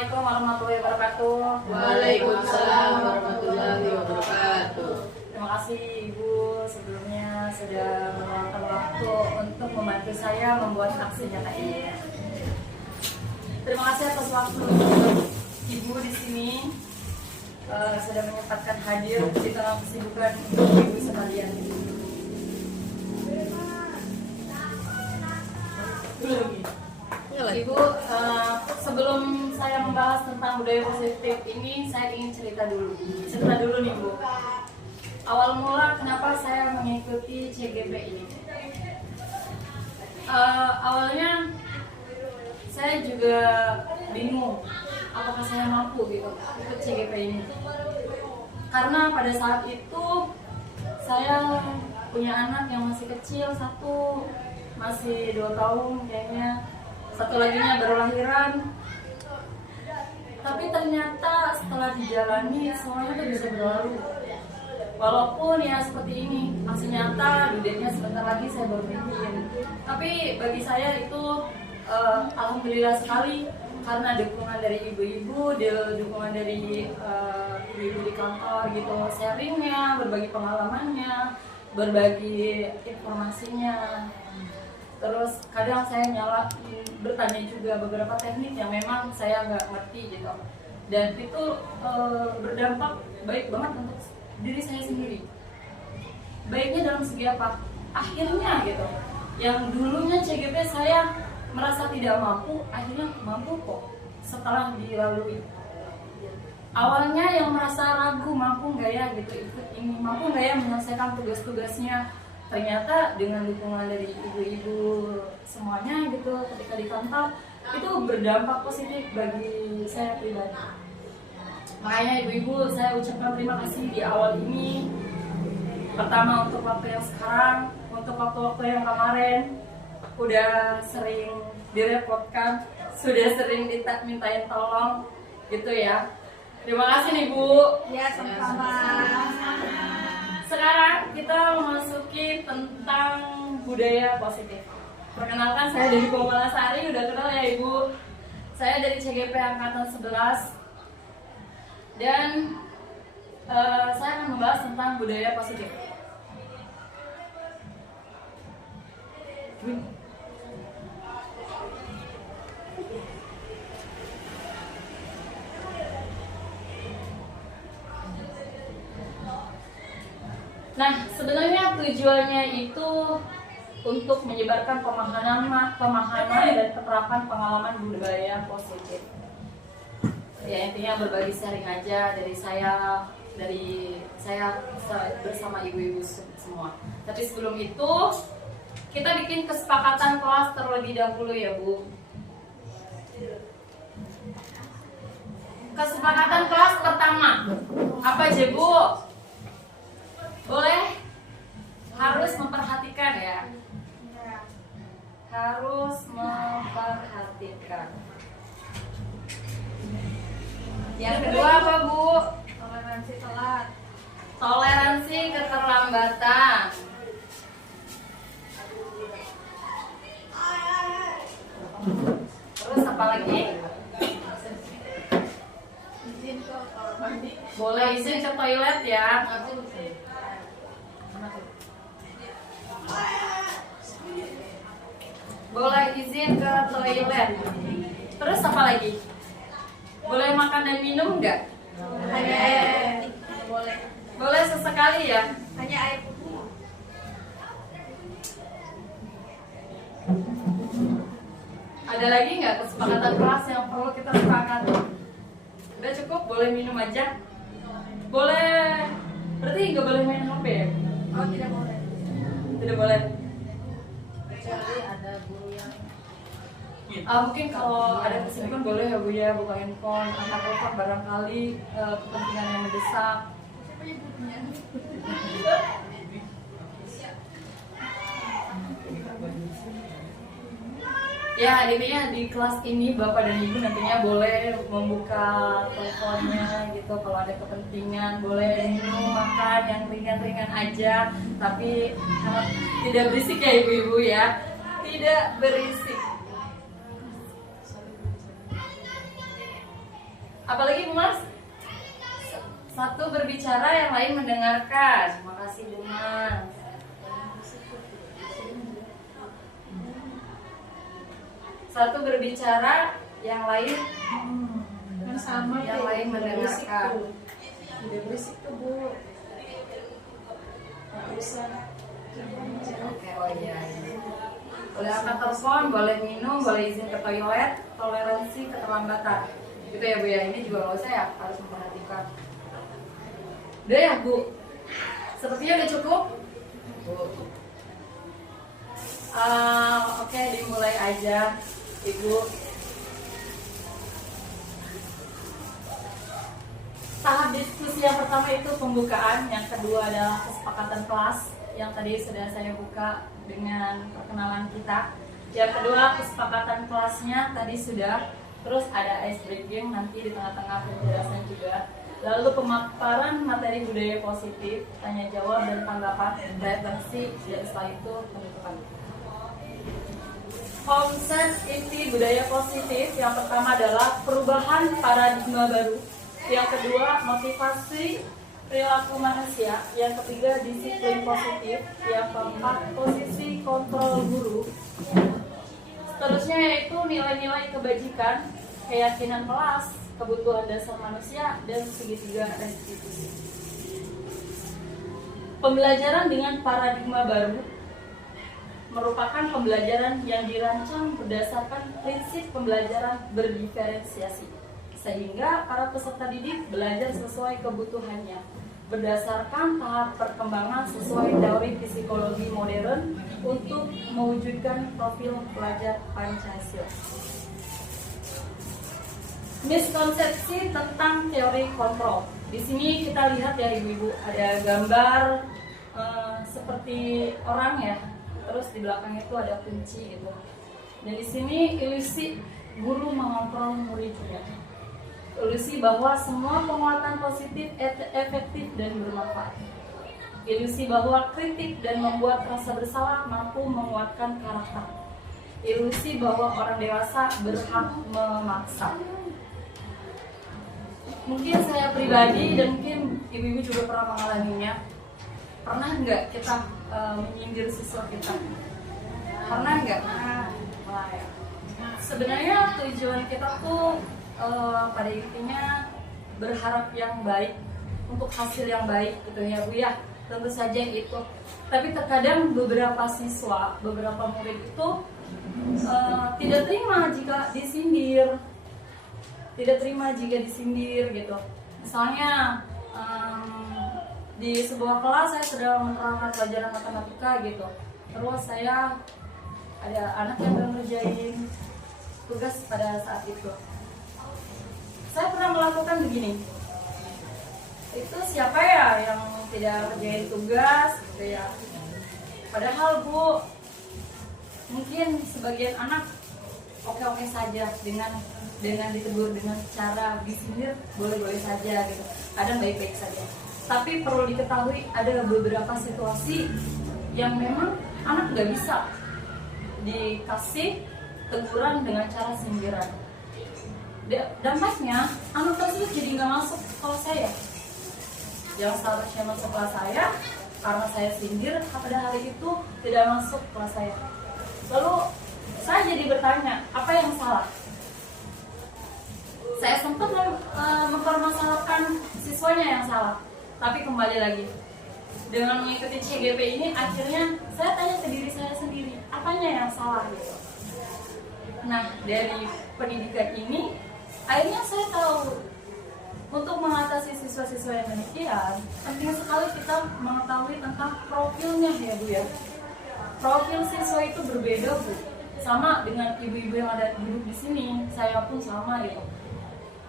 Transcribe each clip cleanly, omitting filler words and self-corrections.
Assalamualaikum warahmatullahi wabarakatuh. Waalaikumsalam warahmatullahi wabarakatuh. Terima kasih Ibu sebelumnya sudah meluangkan waktu untuk membantu saya membuat aksi nyata ini. Terima kasih atas waktu Ibu di sini sudah menyempatkan hadir di tengah kesibukan Ibu sekalian. Ibu, sebelum saya membahas tentang budaya positif ini, saya ingin cerita dulu nih Bu. Awal mula kenapa saya mengikuti CGP ini? Awalnya saya juga bingung, apakah saya mampu gitu ikut CGP ini? Karena pada saat itu saya punya anak yang masih kecil, satu masih 2 tahun kayaknya, satu laginya baru lahiran. Tapi ternyata setelah dijalani semuanya tuh bisa berlalu. Walaupun ya seperti ini, aksi nyata, dudeknya sebentar lagi saya baru bikin. Tapi bagi saya itu alhamdulillah sekali, karena dukungan dari ibu-ibu, dukungan dari ibu-ibu di kantor gitu, sharingnya, berbagi pengalamannya, berbagi informasinya. Terus kadang saya bertanya juga beberapa teknik yang memang saya nggak ngerti gitu, dan itu berdampak baik banget untuk diri saya sendiri. Baiknya dalam segi apa? Akhirnya gitu, yang dulunya CGP saya merasa tidak mampu, akhirnya mampu kok setelah dilalui. Awalnya yang merasa ragu, mampu nggak ya gitu ikut ini, mampu nggak ya menyelesaikan tugas-tugasnya. Ternyata dengan dukungan dari ibu-ibu semuanya gitu ketika di kantor, itu berdampak positif bagi saya pribadi. Makanya ibu-ibu saya ucapkan terima kasih di awal ini. Pertama untuk waktu yang sekarang, untuk waktu-waktu yang kemarin udah sering direpotkan, sudah sering mintain tolong gitu ya. Terima kasih nih Bu. Ya, sama-sama. Sekarang kita memasuki tentang budaya positif. Perkenalkan, saya dari Komalasari, udah kenal ya Ibu. Saya dari CGP Angkatan 11. Dan saya akan membahas tentang budaya positif. Nah, sebenarnya tujuannya itu untuk menyebarkan pemahaman dan keterapan pengalaman budaya positif. Ya, intinya berbagi sharing aja dari saya bersama ibu-ibu semua. Tapi sebelum itu kita bikin kesepakatan kelas terlebih dahulu ya Bu. Kesepakatan kelas pertama apa aja Bu? Boleh? Harus memperhatikan ya. Harus memperhatikan. Yang kedua apa Bu? Toleransi telat. Toleransi keterlambatan. Terus apa lagi? Izin ke kamar mandi. Boleh izin ke toilet ya. Boleh izin ke toilet. Terus apa lagi? Boleh makan dan minum nggak? Hanya air putih. Boleh. Boleh sesekali ya. Hanya air putih. Ada lagi nggak kesepakatan kelas yang perlu kita sepakati? Udah cukup? Boleh minum aja? Boleh. Berarti nggak boleh main HP ya? Oh, tidak boleh. Tidak boleh. Kecuali ada guru yang Mungkin kalau ada kesibukan boleh ya Bu ya, buka handphone, angkat telepon barangkali kepentingan yang mendesak. siapa ibunya? Ya, intinya di kelas ini Bapak dan Ibu nantinya boleh membuka teleponnya gitu kalau ada kepentingan, boleh minum, makan yang ringan-ringan aja, tapi tidak berisik ya Ibu-ibu ya, tidak berisik. Apalagi Bu Mas? Satu berbicara, yang lain mendengarkan. Terima kasih Bu Mas. Satu berbicara, yang lain Kan sama yang lain mendengarkan. Udah berisik tuh Bu. Nggak usah. Oke, oh iya. Boleh angkat telepon, boleh minum, boleh izin ke toilet, toleransi keterlambatan. Gitu ya Bu ya, ini juga nggak usah ya, harus memperhatikan. Udah ya Bu? Sepertinya udah cukup? Oke, dimulai aja Ibu. Tahap diskusi yang pertama itu pembukaan, yang kedua adalah kesepakatan kelas yang tadi sudah saya buka dengan perkenalan kita. Yang kedua kesepakatan kelasnya tadi sudah, terus ada ice breaking nanti di tengah-tengah penjelasan juga. Lalu pemaparan materi budaya positif, tanya jawab dan tanggapan, referensi, dan setelah itu penutupan. Konsep inti budaya positif yang pertama adalah perubahan paradigma baru. Yang kedua, motivasi perilaku manusia. Yang ketiga, disiplin positif. Yang keempat, posisi kontrol guru. Seterusnya yaitu nilai-nilai kebajikan, keyakinan kelas, kebutuhan dasar manusia, dan segitiga restitusi. Pembelajaran dengan paradigma baru merupakan pembelajaran yang dirancang berdasarkan prinsip pembelajaran berdiferensiasi, sehingga para peserta didik belajar sesuai kebutuhannya berdasarkan tahap perkembangan sesuai teori psikologi modern untuk mewujudkan profil pelajar Pancasila. Miskonsepsi tentang teori kontrol. Di sini kita lihat ya Ibu-ibu, ada gambar seperti orang ya, terus di belakang itu ada kunci gitu. Dan di sini ilusi guru mengontrol muridnya. Ilusi bahwa semua penguatan positif efektif dan bermanfaat. Ilusi bahwa kritik dan membuat rasa bersalah mampu menguatkan karakter. Ilusi bahwa orang dewasa berhak memaksa. Mungkin saya pribadi dan mungkin ibu-ibu juga pernah mengalaminya. Pernah nggak kita menyindir siswa kita? Pernah nggak? Nah, ya. Sebenarnya tujuan kita tuh pada intinya berharap yang baik untuk hasil yang baik gitu ya Bu ya, tentu saja itu. Tapi terkadang beberapa siswa, beberapa murid itu tidak terima jika disindir, gitu. Misalnya di sebuah kelas saya sedang menerangkan pelajaran matematika gitu, terus saya ada anak yang belum ngerjain tugas pada saat itu. Saya pernah melakukan begini, itu siapa ya yang tidak ngerjain tugas gitu ya. Padahal Bu, mungkin sebagian anak oke-oke saja dengan ditegur, dengan cara disindir boleh-boleh saja gitu, kadang baik-baik saja. Tapi perlu diketahui ada beberapa situasi yang memang anak nggak bisa dikasih teguran dengan cara sindiran. Dampaknya anak tersebut jadi nggak masuk kelas saya, yang seharusnya masuk kelas saya, karena saya sindir pada hari itu tidak masuk kelas saya. Lalu saya jadi bertanya, apa yang salah? Saya sempat mempermasalahkan siswanya yang salah, tapi kembali lagi dengan mengikuti CGP ini, akhirnya saya tanya ke diri saya sendiri, apanya yang salah gitu. Nah, dari pendidikan ini akhirnya saya tahu untuk mengatasi siswa-siswa yang demikian, penting sekali kita mengetahui tentang profilnya ya Bu ya. Profil siswa itu berbeda Bu, sama dengan ibu-ibu yang ada duduk di sini, saya pun sama gitu.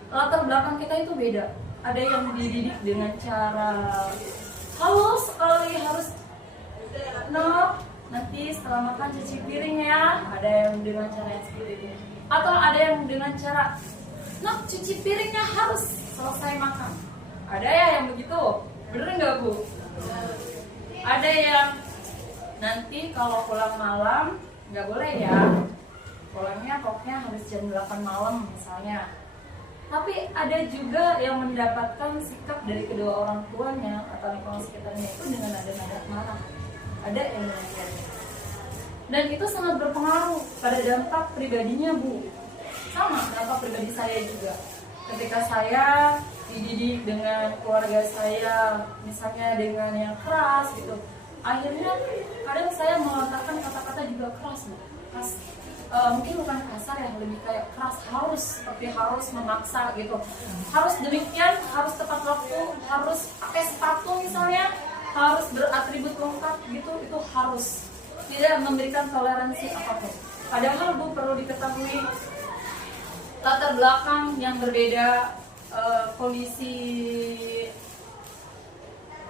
Latar belakang kita itu beda. Ada yang dididik dengan cara halus sekali, harus nanti setelah makan cuci piring ya. Ada yang dengan cara yang seperti itu. Atau ada yang dengan cara cuci piringnya harus selesai makan. Ada ya yang begitu, bener nggak Bu? Ada yang nanti kalau pulang malam nggak boleh ya, pulangnya pokoknya harus jam 8 malam misalnya. Tapi ada juga yang mendapatkan sikap dari kedua orang tuanya atau lingkungan sekitarnya itu dengan nada-nada marah. Ada yang demikian. Dan itu sangat berpengaruh pada dampak pribadinya, Bu. Sama dampak pribadi saya juga. Ketika saya dididik dengan keluarga saya, misalnya dengan yang keras gitu, akhirnya kadang saya melontarkan kata-kata juga keras, Bu. Keras. Mungkin bukan kasar ya, lebih kayak keras, harus, seperti harus memaksa gitu, harus demikian, harus tepat waktu, harus pakai sepatu misalnya, harus beratribut lengkap gitu, itu harus, tidak memberikan toleransi apapun. Padahal Bu perlu diketahui latar belakang yang berbeda, kondisi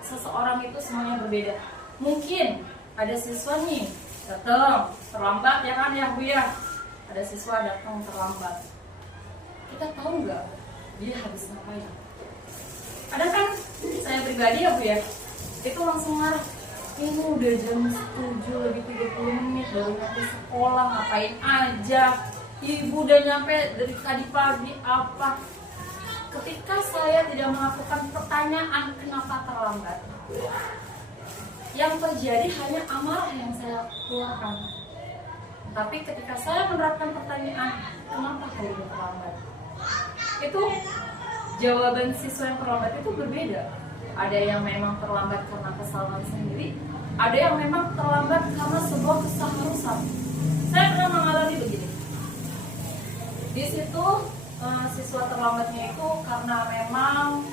seseorang itu semuanya berbeda. Mungkin ada siswa nih datang terlambat ya kan ya Bu ya, ada siswa datang terlambat, kita tahu nggak dia habis ngapain? Ada kan saya pribadi ya Bu ya, itu langsung marah, ini udah jam 7 lebih 30 menit baru nyampe sekolah, ngapain aja, ibu udah nyampe dari tadi pagi apa? Ketika saya tidak melakukan pertanyaan kenapa terlambat, yang terjadi hanya amarah yang saya keluarkan. Tapi ketika saya menerapkan pertanyaan, kenapa hari ini terlambat? Itu jawaban siswa yang terlambat itu berbeda. Ada yang memang terlambat karena kesalahan sendiri, ada yang memang terlambat karena sebuah keseharusan. Saya pernah mengalami begini. Di situ siswa terlambatnya itu karena memang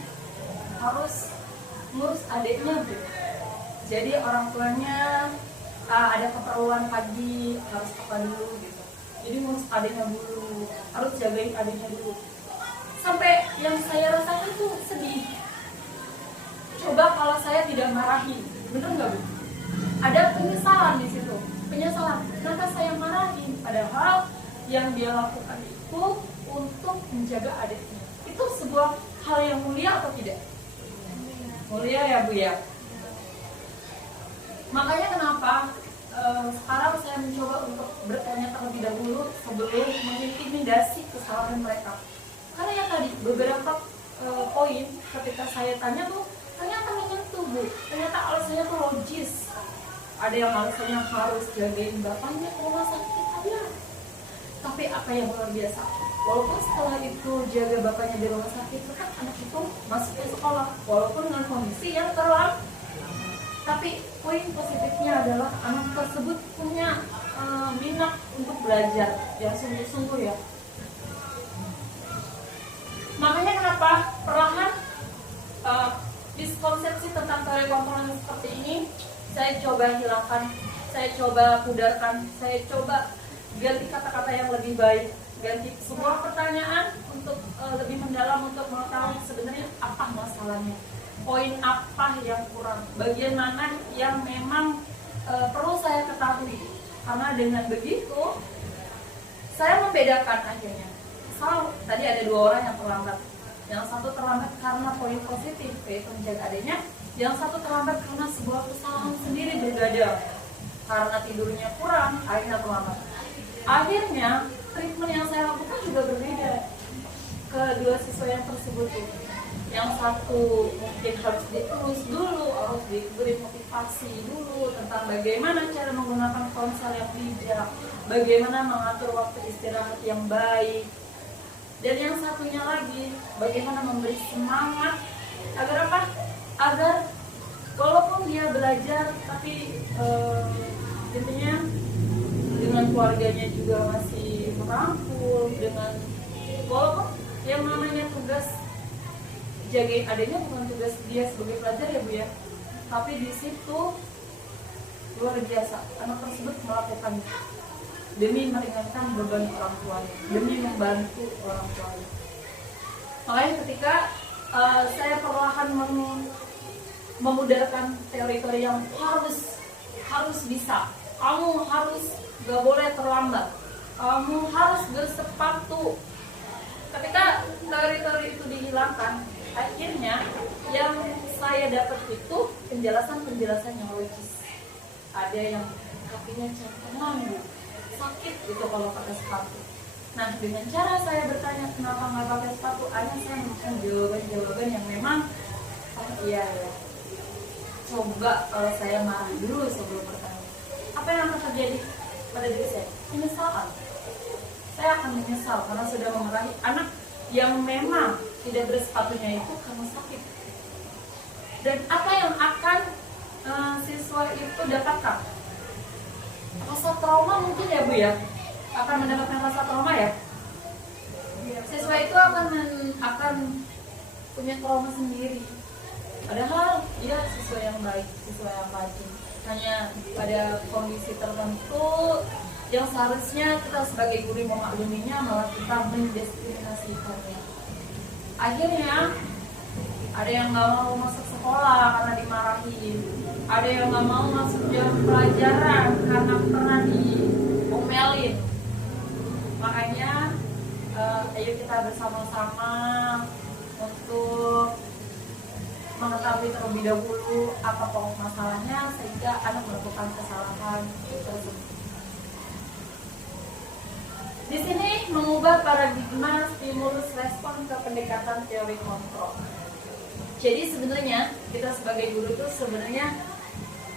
harus ngurus adiknya, Bu. Jadi orang tuanya ada keperluan pagi, harus apa dulu gitu. Jadi ngurus adiknya dulu, harus jagain adiknya dulu. Sampai yang saya rasakan tuh sedih. Coba kalau saya tidak marahi, bener nggak Bu? Ada penyesalan di situ, penyesalan. Kenapa saya marahi? Padahal yang dia lakukan itu untuk menjaga adiknya. Itu sebuah hal yang mulia atau tidak? Mulia ya Bu ya. Makanya kenapa sekarang saya mencoba untuk bertanya terlebih dahulu sebelum mengintimidasi kesalahan mereka. Karena ya tadi beberapa poin ketika saya tanya tuh ternyata menyentuh, Bu. Ternyata alasannya tuh logis. Ada yang alasannya harus jagain bapaknya ke rumah sakit, ada. Tapi apa yang luar biasa? Walaupun setelah itu jaga bapaknya di rumah sakit, tetap anak itu masuk ke sekolah, walaupun dengan kondisi yang terlambat. Tapi poin positifnya adalah anak tersebut punya minat untuk belajar yang sungguh-sungguh ya. Makanya kenapa perlahan miskonsepsi tentang teori komponen seperti ini saya coba hilangkan, saya coba pudarkan, saya coba ganti kata-kata yang lebih baik, ganti sebuah pertanyaan untuk lebih mendalam untuk mengetahui sebenarnya apa masalahnya, poin apa yang kurang, bagian mana yang memang perlu saya ketahui. Karena dengan begitu saya membedakan akhirnya. Misal tadi ada 2 orang yang terlambat, yang satu terlambat karena poin positif yaitu menjaga adanya, yang satu terlambat karena sebuah kesalahan sendiri berbeda, karena tidurnya kurang akhirnya terlambat. Akhirnya treatment yang saya lakukan juga berbeda ke 2 siswa yang tersebut. Yang satu mungkin harus ditulis dulu, harus diberi motivasi dulu tentang bagaimana cara menggunakan ponsel yang bijak, bagaimana mengatur waktu istirahat yang baik. Dan yang satunya lagi, bagaimana memberi semangat agar apa? Agar walaupun dia belajar, tapi intinya dengan keluarganya juga masih merangkul, dengan walaupun yang namanya tugas jagain adanya bukan tugas dia sebagai pelajar ya Bu ya, tapi di situ luar biasa anak tersebut melakukannya demi meringankan beban orang tuanya, demi membantu orang tuanya. Makanya ketika saya perlahan memudarkan teori-teori yang harus bisa, kamu harus gak boleh terlambat, kamu harus bersepatu. Ketika teori-teori itu dihilangkan, akhirnya yang saya dapat itu penjelasan yang logis. Ada yang kakinya cengkengan, sakit gitu kalau pakai sepatu. Nah, dengan cara saya bertanya kenapa nggak pakai sepatu, akhirnya saya menemukan jawaban-jawaban yang memang oh iya ya. Coba kalau saya marah dulu sebelum bertanya, apa yang akan terjadi pada diri saya? Penyesalan. Saya akan menyesal karena sudah memarahi anak yang memang tidak bersepatunya itu karena sakit. Dan apa yang akan siswa itu dapatkan? Rasa trauma mungkin ya Bu ya, akan mendapatkan rasa trauma ya. Siswa itu akan punya trauma sendiri. Padahal dia siswa yang baik, siswa yang rajin. Hanya pada kondisi tertentu yang seharusnya kita sebagai guru memakluminya, malah kita mendiskriminasikannya. Akhirnya ada yang nggak mau masuk sekolah karena dimarahin, ada yang nggak mau masuk jam pelajaran karena pernah diomelin. Makanya ayo kita bersama-sama untuk mengetahui terlebih dahulu apa pokok masalahnya sehingga anak melakukan kesalahan tersebut. Di sini mengubah paradigma stimulus respon ke pendekatan teori kontrol. Jadi sebenarnya kita sebagai guru itu sebenarnya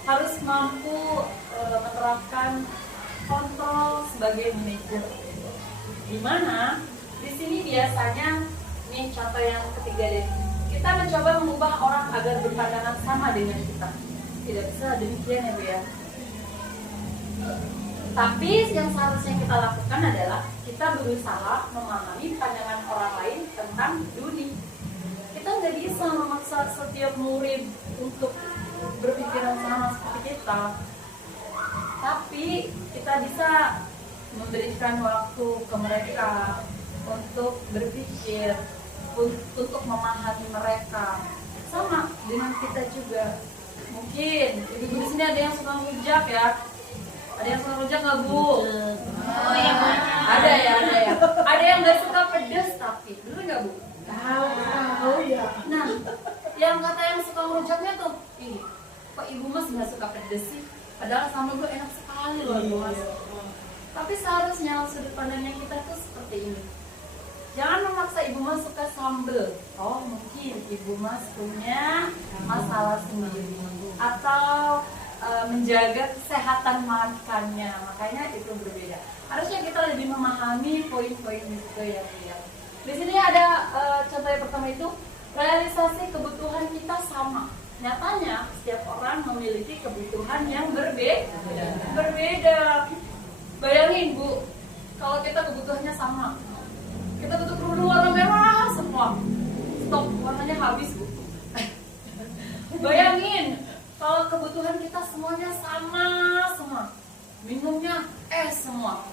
harus mampu menerapkan kontrol sebagai manajer. Di mana di sini biasanya nih contoh yang ketiga deh. Kita mencoba mengubah orang agar berpandangan sama dengan kita. Tidak bisa demikian ya Bu ya. Tapi yang seharusnya kita lakukan adalah kita berusaha memahami pandangan orang lain tentang dunia. Kita nggak bisa memaksa setiap murid untuk berpikiran sama seperti kita. Tapi kita bisa memberikan waktu ke mereka untuk berpikir, untuk memahami mereka. Sama dengan kita juga. Mungkin ibu di sini ada yang suka ngerujak ya. Ada yang suka ngerujak nggak Bu? Oh ya banyak. Ada ya. Ada yang nggak suka pedas tapi dulu nggak Bu? Tahu ya. Nah, yang kata yang suka ngerujaknya tuh, ih, kok ibu mas nggak suka pedas sih? Padahal sambal gue enak sekali loh ibu mas. Tapi seharusnya sudut pandangnya kita tuh seperti ini. Jangan memaksa ibu mas suka sambal. Oh mungkin ibu mas punya masalah sendiri atau menjaga kesehatan makannya, makanya itu berbeda. Harusnya kita lebih memahami poin-poin itu ya. Di sini ada contoh yang pertama itu realisasi kebutuhan kita sama. Nyatanya setiap orang memiliki kebutuhan yang berbeda. Bayangin Bu, kalau kita kebutuhannya sama, kita butuh kerudung warna merah semua, stok warnanya habis Bu. Bayangin kalau kebutuhan kita semuanya sama semua, minumnya es semua,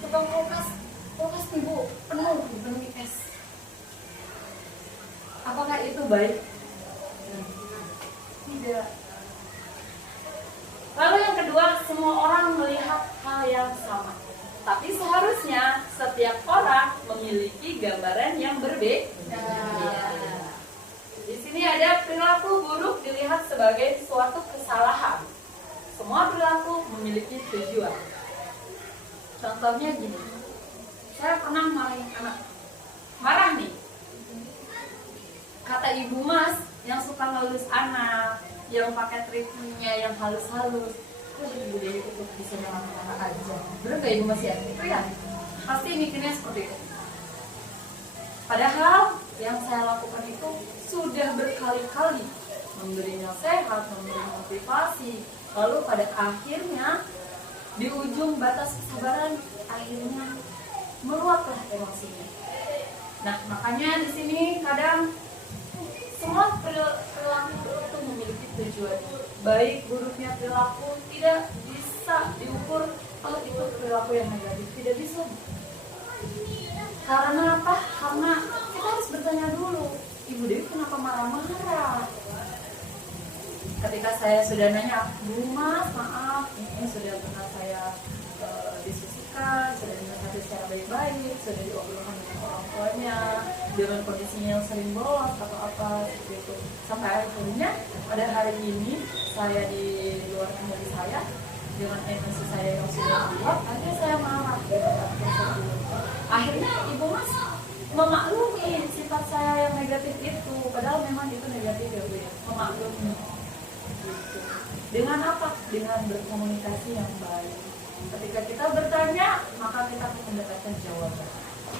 tukang kulkas nih Bu, dipenuhi es. Apakah itu baik? Tidak. Lalu yang kedua, semua orang melihat hal yang sama. Tapi seharusnya setiap orang memiliki gambaran yang berbeda. Di sini ada perilaku buruk dilihat sebagai suatu kesalahan. Semua perilaku memiliki tujuan. Contohnya gini. Saya pernah marahin anak. Marah nih. Kata ibu mas yang suka ngelus anak, yang pakai triknya yang halus-halus, kok ibu Dewi itu bisa nyalahin anak aja. Bener gak ibu mas ya? Itu ya. Pasti mikirnya seperti itu. Padahal yang saya lakukan itu sudah berkali-kali memberi nasihat, memberi motivasi. Lalu pada akhirnya di ujung batas kesabaran akhirnya meluaplah emosinya. Nah makanya di sini kadang semua perilaku itu memiliki tujuan. Baik buruknya perilaku tidak bisa diukur kalau itu perilaku yang negatif, tidak bisa. Karena apa? Karena kita harus bertanya dulu, Ibu Dewi kenapa marah-marah? Ketika saya sudah nanya, Bu Mas, maaf, ini sudah pernah saya diskusikan, sudah dinasihati secara baik-baik, sudah diobrolkan dengan orang tuanya, dengan kondisinya yang sering bolos atau apa seperti itu. Sampai akhirnya pada hari ini saya di luar kendali saya, dengan emosi saya yang sudah kuat, akhirnya saya marah di tempat tersebut. memaklumi sifat saya yang negatif itu, padahal memang itu negatif ya Bu ya, memaklumi gitu. Dengan apa? Dengan berkomunikasi yang baik. Ketika kita bertanya, maka kita akan mendapatkan jawaban.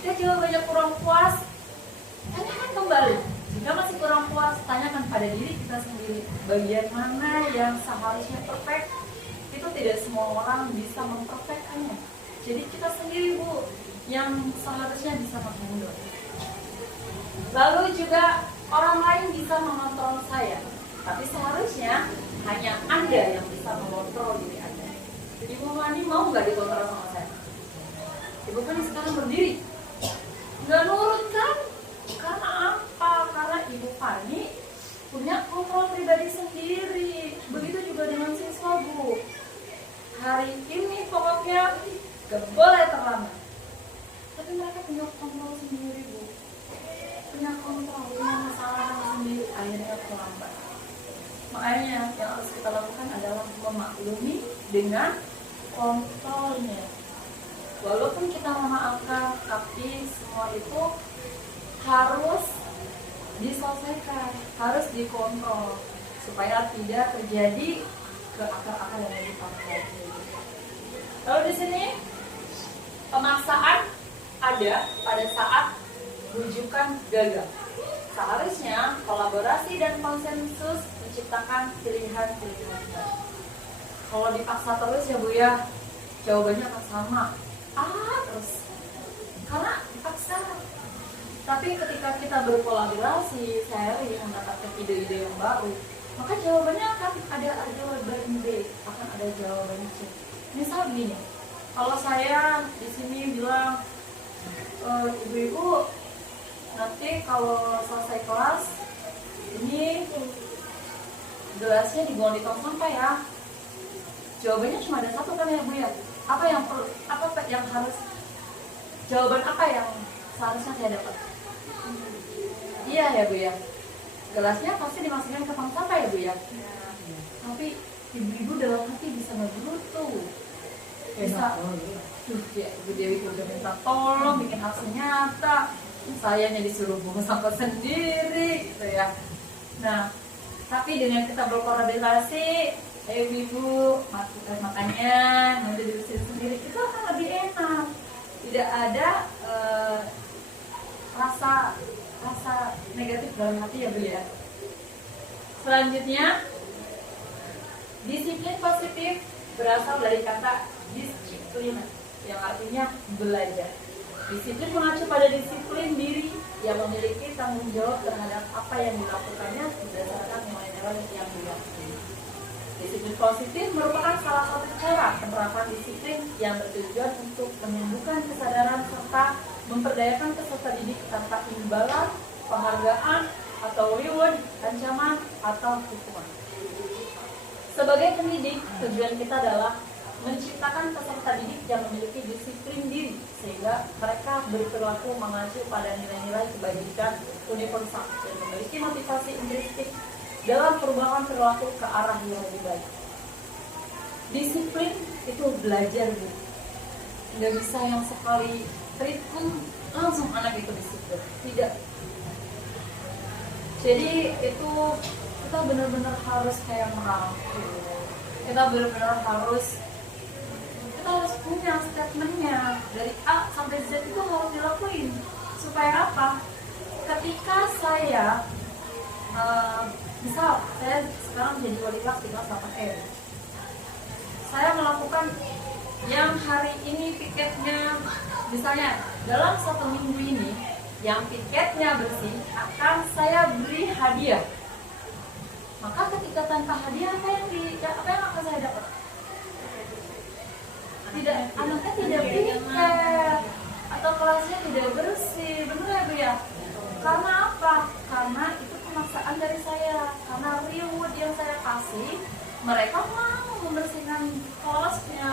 Jika jawabannya kurang puas, tanyakan kembali. Jika masih kurang puas, tanyakan pada diri kita sendiri, bagian mana yang seharusnya perfect. Itu tidak semua orang bisa memperfectkannya. Jadi kita sendiri Bu yang seharusnya bisa mengontrol. Lalu juga orang lain bisa mengontrol saya, tapi seharusnya hanya Anda yang bisa mengontrol diri Anda. Ibu Mani mau nggak dikontrol sama saya? Ibu kan sekarang berdiri, nggak nurut kan? Karena apa? Karena Ibu Fani punya kontrol pribadi sendiri. Begitu juga dengan siswa Bu. Hari ini pokoknya gak boleh terlambat. Tapi mereka punya kontrol sendiri Bu. Punya kontrol, punya masalah sendiri, akhirnya terlambat. Makanya yang harus kita lakukan adalah memaklumi dengan kontrolnya. Walaupun kita memaafkan, tapi semua itu harus diselesaikan, harus dikontrol supaya tidak terjadi ke akar-akar yang lebih parah. Lalu di sini pemaksaan ada pada saat rujukan gagal. Seharusnya kolaborasi dan konsensus menciptakan pilihan-pilihan baru. Kalau dipaksa terus ya Bu ya, jawabannya akan sama. Terus. Karena dipaksa. Tapi ketika kita berkolaborasi, sharing, mendapatkan ide-ide yang baru, maka jawabannya akan ada jawaban B, akan ada jawaban C. Misal gini, kalau saya di sini bilang, ibu-ibu, nanti kalau selesai kelas, ini gelasnya dibuang di tong sampah ya. Jawabannya cuma ada satu kan ya Bu ya. Apa yang harus, jawaban apa yang seharusnya saya dapat? Iya ya Bu ya. Gelasnya pasti dimasukkan ke tong sampah ya Bu ya. Tapi ibu-ibu dalam hati bisa ngegerutu, bisa ya Ibu Dewi udah minta tolong bikin aksi nyata, sayanya disuruh buang sampah sendiri gitu ya. Nah, tapi dengan kita berkolaborasi, ayo ibu makanya nanti diusin sendiri, itu akan lebih enak. Tidak ada rasa negatif dalam hati ya Bu ya. Selanjutnya, disiplin positif berasal dari kata disiplin yang artinya belajar. Disiplin mengacu pada disiplin diri yang memiliki tanggung jawab terhadap apa yang dilakukannya berdasarkan nilai-nilai yang diyakini. Disiplin positif merupakan salah satu cara penerapan disiplin yang bertujuan untuk menumbuhkan kesadaran serta memperdayakan peserta didik tanpa imbalan, penghargaan, atau reward, ancaman, atau hukuman. Sebagai pendidik, tujuan kita adalah menciptakan peserta didik yang memiliki disiplin diri sehingga mereka berperilaku mengacu pada nilai-nilai kebajikan universal dan memiliki motivasi intrinsik dalam perubahan perilaku ke arah yang lebih baik. Disiplin itu belajar Bu. Nggak bisa yang sekali treatment langsung anak itu disiplin. Tidak. Jadi itu kita benar-benar harus kayak merangkul. Kita benar-benar harus punya statementnya dari A sampai Z itu harus dilakuin. Supaya apa? Ketika saya misal saya sekarang jadi wali kelas di kelas 8E, saya melakukan yang hari ini piketnya, misalnya dalam 1 minggu ini yang piketnya bersih akan saya beri hadiah. Maka ketika tanpa hadiah apa yang akan saya dapat? Anaknya tidak piket atau kelasnya tidak bersih, benar ya Bu ya? Karena apa? Karena itu pemaksaan dari saya, karena reward yang saya kasih, mereka mau membersihkan kelasnya.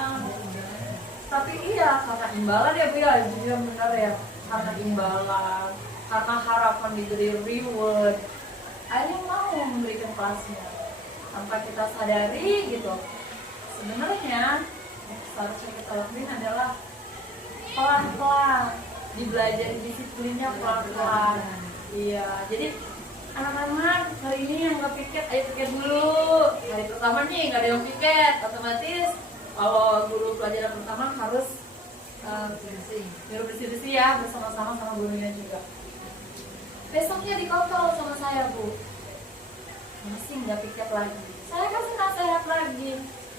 Tapi iya, karena imbalan ya Bu ya, juga benar ya, karena imbalan, karena harapan diberi reward, akhirnya mau memberikan kelasnya tanpa kita sadari gitu. Sebenarnya seharusnya kita lakuin adalah pelan-pelan dibelajar disiplinnya pelan-pelan. Iya, jadi anak-anak hari ini yang nggak piket, ayo piket dulu. Hari pertama nih nggak ada yang piket, otomatis kalau guru pelajaran pertama harus bersih-bersih ya bersama-sama sama gurunya juga. Besoknya dikontrol sama saya, Bu, masih nggak piket lagi. Saya kasih nasihat lagi.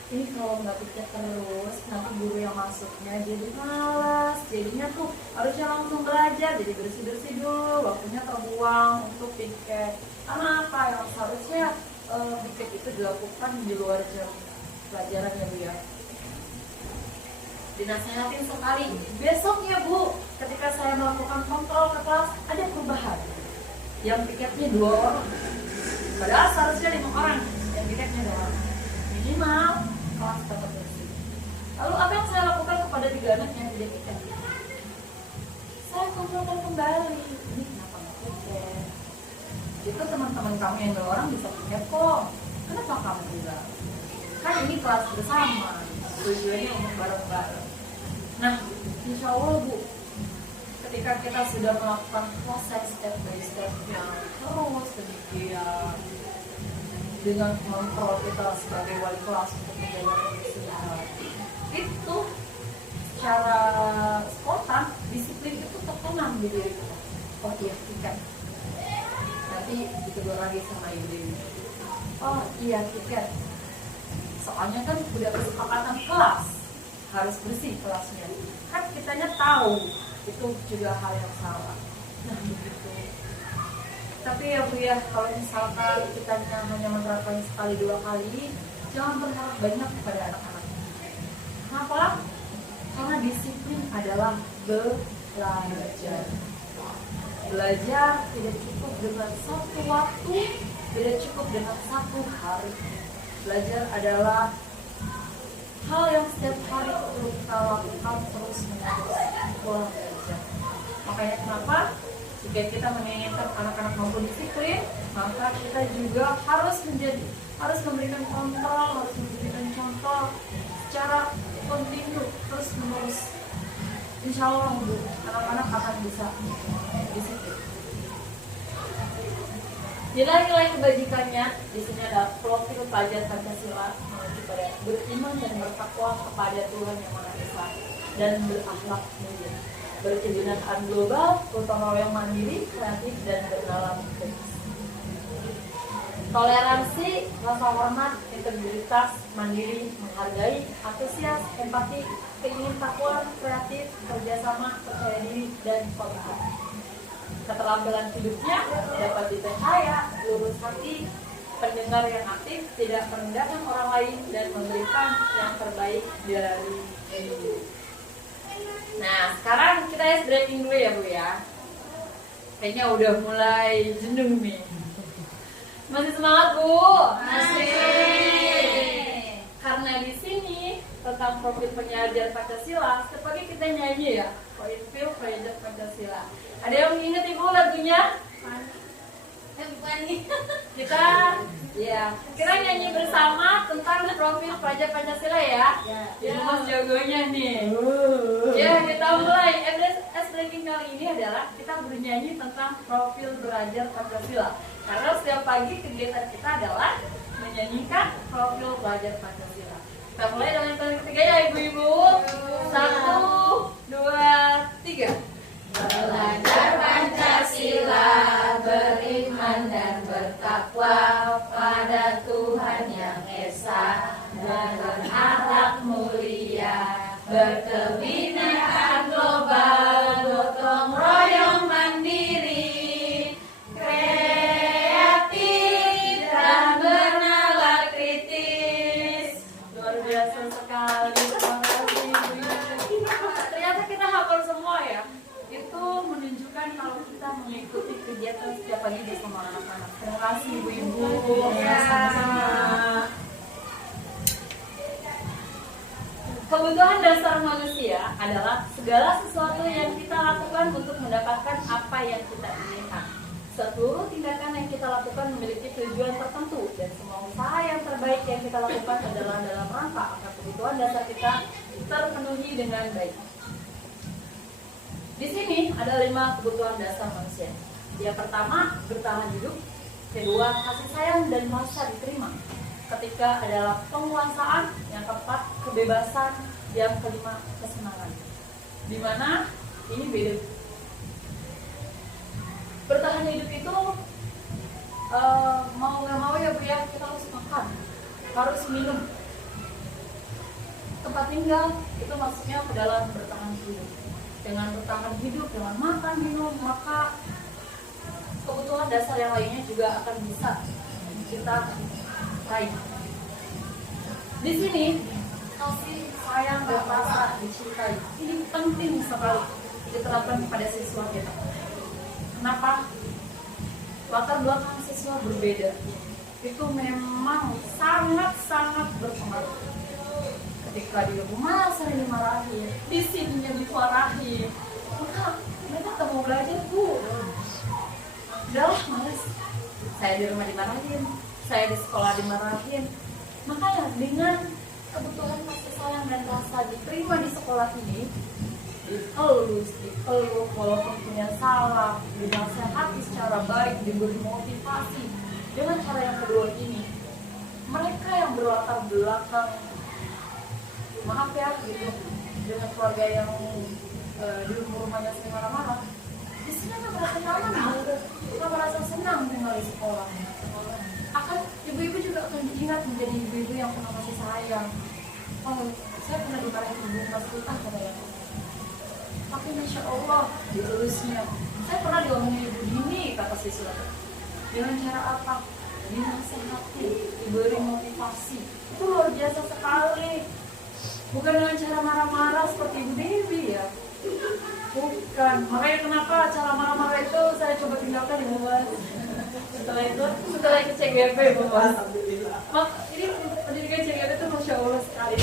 Ini kalau nggak piket terus, nanti guru yang masuknya jadi malas. Jadinya tuh harusnya langsung belajar, jadi bersih-bersih dulu. Waktunya terbuang untuk piket. Karena apa? Yang seharusnya piket itu dilakukan di luar jam pelajaran ya, Bu ya. Dinasihatin sekali. Besoknya, Bu, ketika saya melakukan kontrol ke kelas, ada perubahan. Yang piketnya 2 orang, padahal seharusnya 5 orang. Yang piketnya 2 orang. Minimal kelas tetap bersih. Lalu apa yang saya lakukan kepada 3 anak yang tidak piket? Saya kontrolkan kembali. Ini kenapa nggak piket? Itu teman-teman kamu yang 2 orang bisa piket kok. Kenapa kamu tidak? Kan ini kelas bersama. Tujuannya untuk bareng-bareng. Nah, insya Allah, Bu, ketika kita sudah melakukan proses step by step-nya terus demikian, dengan kontrol kita sebagai wali kelas untuk menjaga kebersihan, itu secara spontan disiplin itu tertanam di diri kita. Oh iya, piket. Nanti ditegur lagi sama ibu. Oh iya, piket. Soalnya kan udah kesepakatan kelas harus bersih kelasnya. Kan kitanya tahu itu juga hal yang salah. Nah begitu. Tapi ya Bu ya, kalau misalkan kita hanya menerapkan sekali 2 kali, jangan berharap banyak kepada anak-anak. Kenapa? Karena disiplin adalah belajar. Belajar tidak cukup dengan 1 waktu, tidak cukup dengan 1 hari. Belajar adalah hal yang setiap hari perlu kita lakukan terus-menerus. Pola belajar. Makanya kenapa? Jika kita menginginkan anak-anak mampu disiplin, maka kita juga harus memberikan kontrol, harus memberikan contoh secara kontinu, terus-menerus. Insya Allah, Bu, anak-anak akan bisa disiplin. Nilai-nilai kebajikannya di sini ada profil pelajar Pancasila menuju pada beriman dan bertakwa kepada Tuhan Yang Maha Esa dan berakhlak mulia, berkebinekaan global, gotong royong mandiri, kreatif dan bernalar bebas. Toleransi, rasa hormat, integritas, mandiri, menghargai, antusias, empati, keingintahuan, kreatif, kerjasama, percaya diri dan komitmen. Keterampilan hidupnya dapat dipercaya, lurus hati, pendengar yang aktif, tidak merendahkan orang lain, dan memberikan yang terbaik dari diri. Nah, sekarang kita ice breaking dulu ya, Bu ya. Kayaknya udah mulai jenuh nih. Masih semangat, Bu? Masih. Karena di sini tentang profil penyajar Pancasila, seperti kita nyanyi ya, profil penyajar Pancasila. Ada yang ingat Ibu lagunya? Bukan nih. Kita nyanyi bersama tentang profil pelajar Pancasila ya. Ini Mas jagonya nih. Ya, kita mulai. S breaking kali ini adalah kita bernyanyi tentang profil pelajar Pancasila. Karena setiap pagi kegiatan kita adalah menyanyikan profil pelajar Pancasila. Kita mulai dengan yang ketiga ya, Ibu-ibu. 1, 2, 3. Belajar Pancasila, beriman dan bertakwa pada Tuhan Yang Esa, dan berakhlak mulia, berkebinekaan global, gotong royong mandiri, kreatif dan bernalar kritis. Luar biasa sekali. Terima kasih, Ibu. Ternyata kita hafal semua ya. Itu menunjukkan kalau kita mengikuti kegiatan setiap pagi bersama anak-anak. Terima kasih Ibu-ibu. Ya. Sama-sama. Kebutuhan dasar manusia adalah segala sesuatu yang kita lakukan untuk mendapatkan apa yang kita inginkan. Seluruh tindakan yang kita lakukan memiliki tujuan tertentu, dan semua usaha yang terbaik yang kita lakukan adalah dalam rangka agar kebutuhan dasar kita terpenuhi dengan baik. Di sini ada 5 kebutuhan dasar manusia. Yang pertama, bertahan hidup. Kedua, kasih sayang dan merasa diterima. Ketiga adalah penguasaan. Yang keempat, kebebasan. Yang kelima, kesenangan. Dimana ini beda. Bertahan hidup itu mau nggak mau ya Bu ya, kita harus makan, harus minum. Tempat tinggal itu maksudnya ke dalam bertahan hidup. Dengan bertahan hidup, dengan makan, minum, maka kebutuhan dasar yang lainnya juga akan bisa kita raih. Di sini kasih sayang dan rasa dicintai ini penting sekali diterapkan kepada siswa kita. Kenapa? Latar belakang siswa berbeda. Itu memang sangat-sangat berpengaruh. Ketika di rumah sering dimarahi, di sininya dimarahi, maka mereka tak mau belajar Bu. Udahlah males. Saya di rumah dimarahin, saya di sekolah dimarahin. Makanya dengan kebutuhan kasih sayang dan rasa diterima di sekolah ini, dipeluk walaupun punya salah, dinasehati secara baik, diberi motivasi. Dengan cara yang kedua ini, mereka yang berlatar belakang, maaf ya gitu, dengan keluarga yang di rumahnya sering marah-marah, di sini nggak merasa nyaman, nggak merasa senang tinggal di sekolah. Akan ibu-ibu juga akan diingat menjadi ibu-ibu yang penuh kasih sayang. Oh, saya pernah dimarahin ibu pas utang katanya. Tapi Masya Allah, ditulisnya saya pernah diomongin ibu gini, kata siswa. Dengan cara apa? Dinasehati, diberi motivasi. Itu luar biasa sekali. Bukan dengan cara marah-marah seperti Ibu Dewi ya. Bukan. Makanya kenapa cara marah-marah itu saya coba tinggalkan di bawah. Setelah itu CGP bawah. Mak, ini pendidikan CGP itu Masya Allah sekali.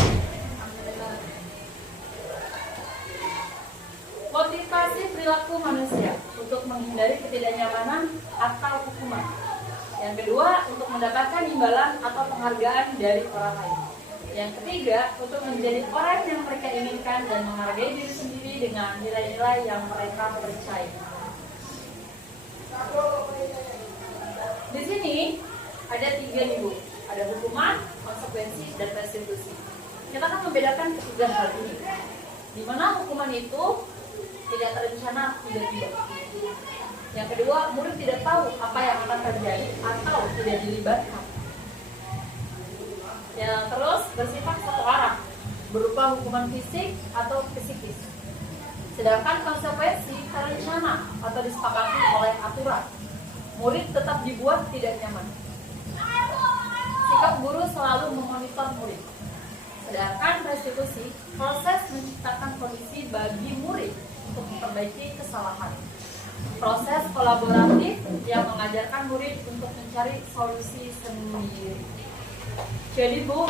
Motivasi perilaku manusia untuk menghindari ketidaknyamanan atau hukuman. Yang kedua, untuk mendapatkan imbalan atau penghargaan dari orang lain. Yang ketiga, untuk menjadi orang yang mereka inginkan dan menghargai diri sendiri dengan nilai-nilai yang mereka percaya. Di sini ada 3 nih Bu, ada hukuman, konsekuensi, dan restitusi. Kita akan membedakan ketiga hal ini. Di mana hukuman itu tidak terencana tiba-tiba. Yang kedua, murid tidak tahu apa yang akan terjadi atau tidak dilibatkan. Yang terus bersifat satu arah, berupa hukuman fisik atau psikis. Sedangkan konsekuensi terencana atau disepakati oleh aturan. Murid tetap dibuat tidak nyaman. Sikap guru selalu memonitor murid. Sedangkan restitusi, proses menciptakan kondisi bagi murid untuk memperbaiki kesalahan. Proses kolaboratif yang mengajarkan murid untuk mencari solusi sendiri. Jadi Bu,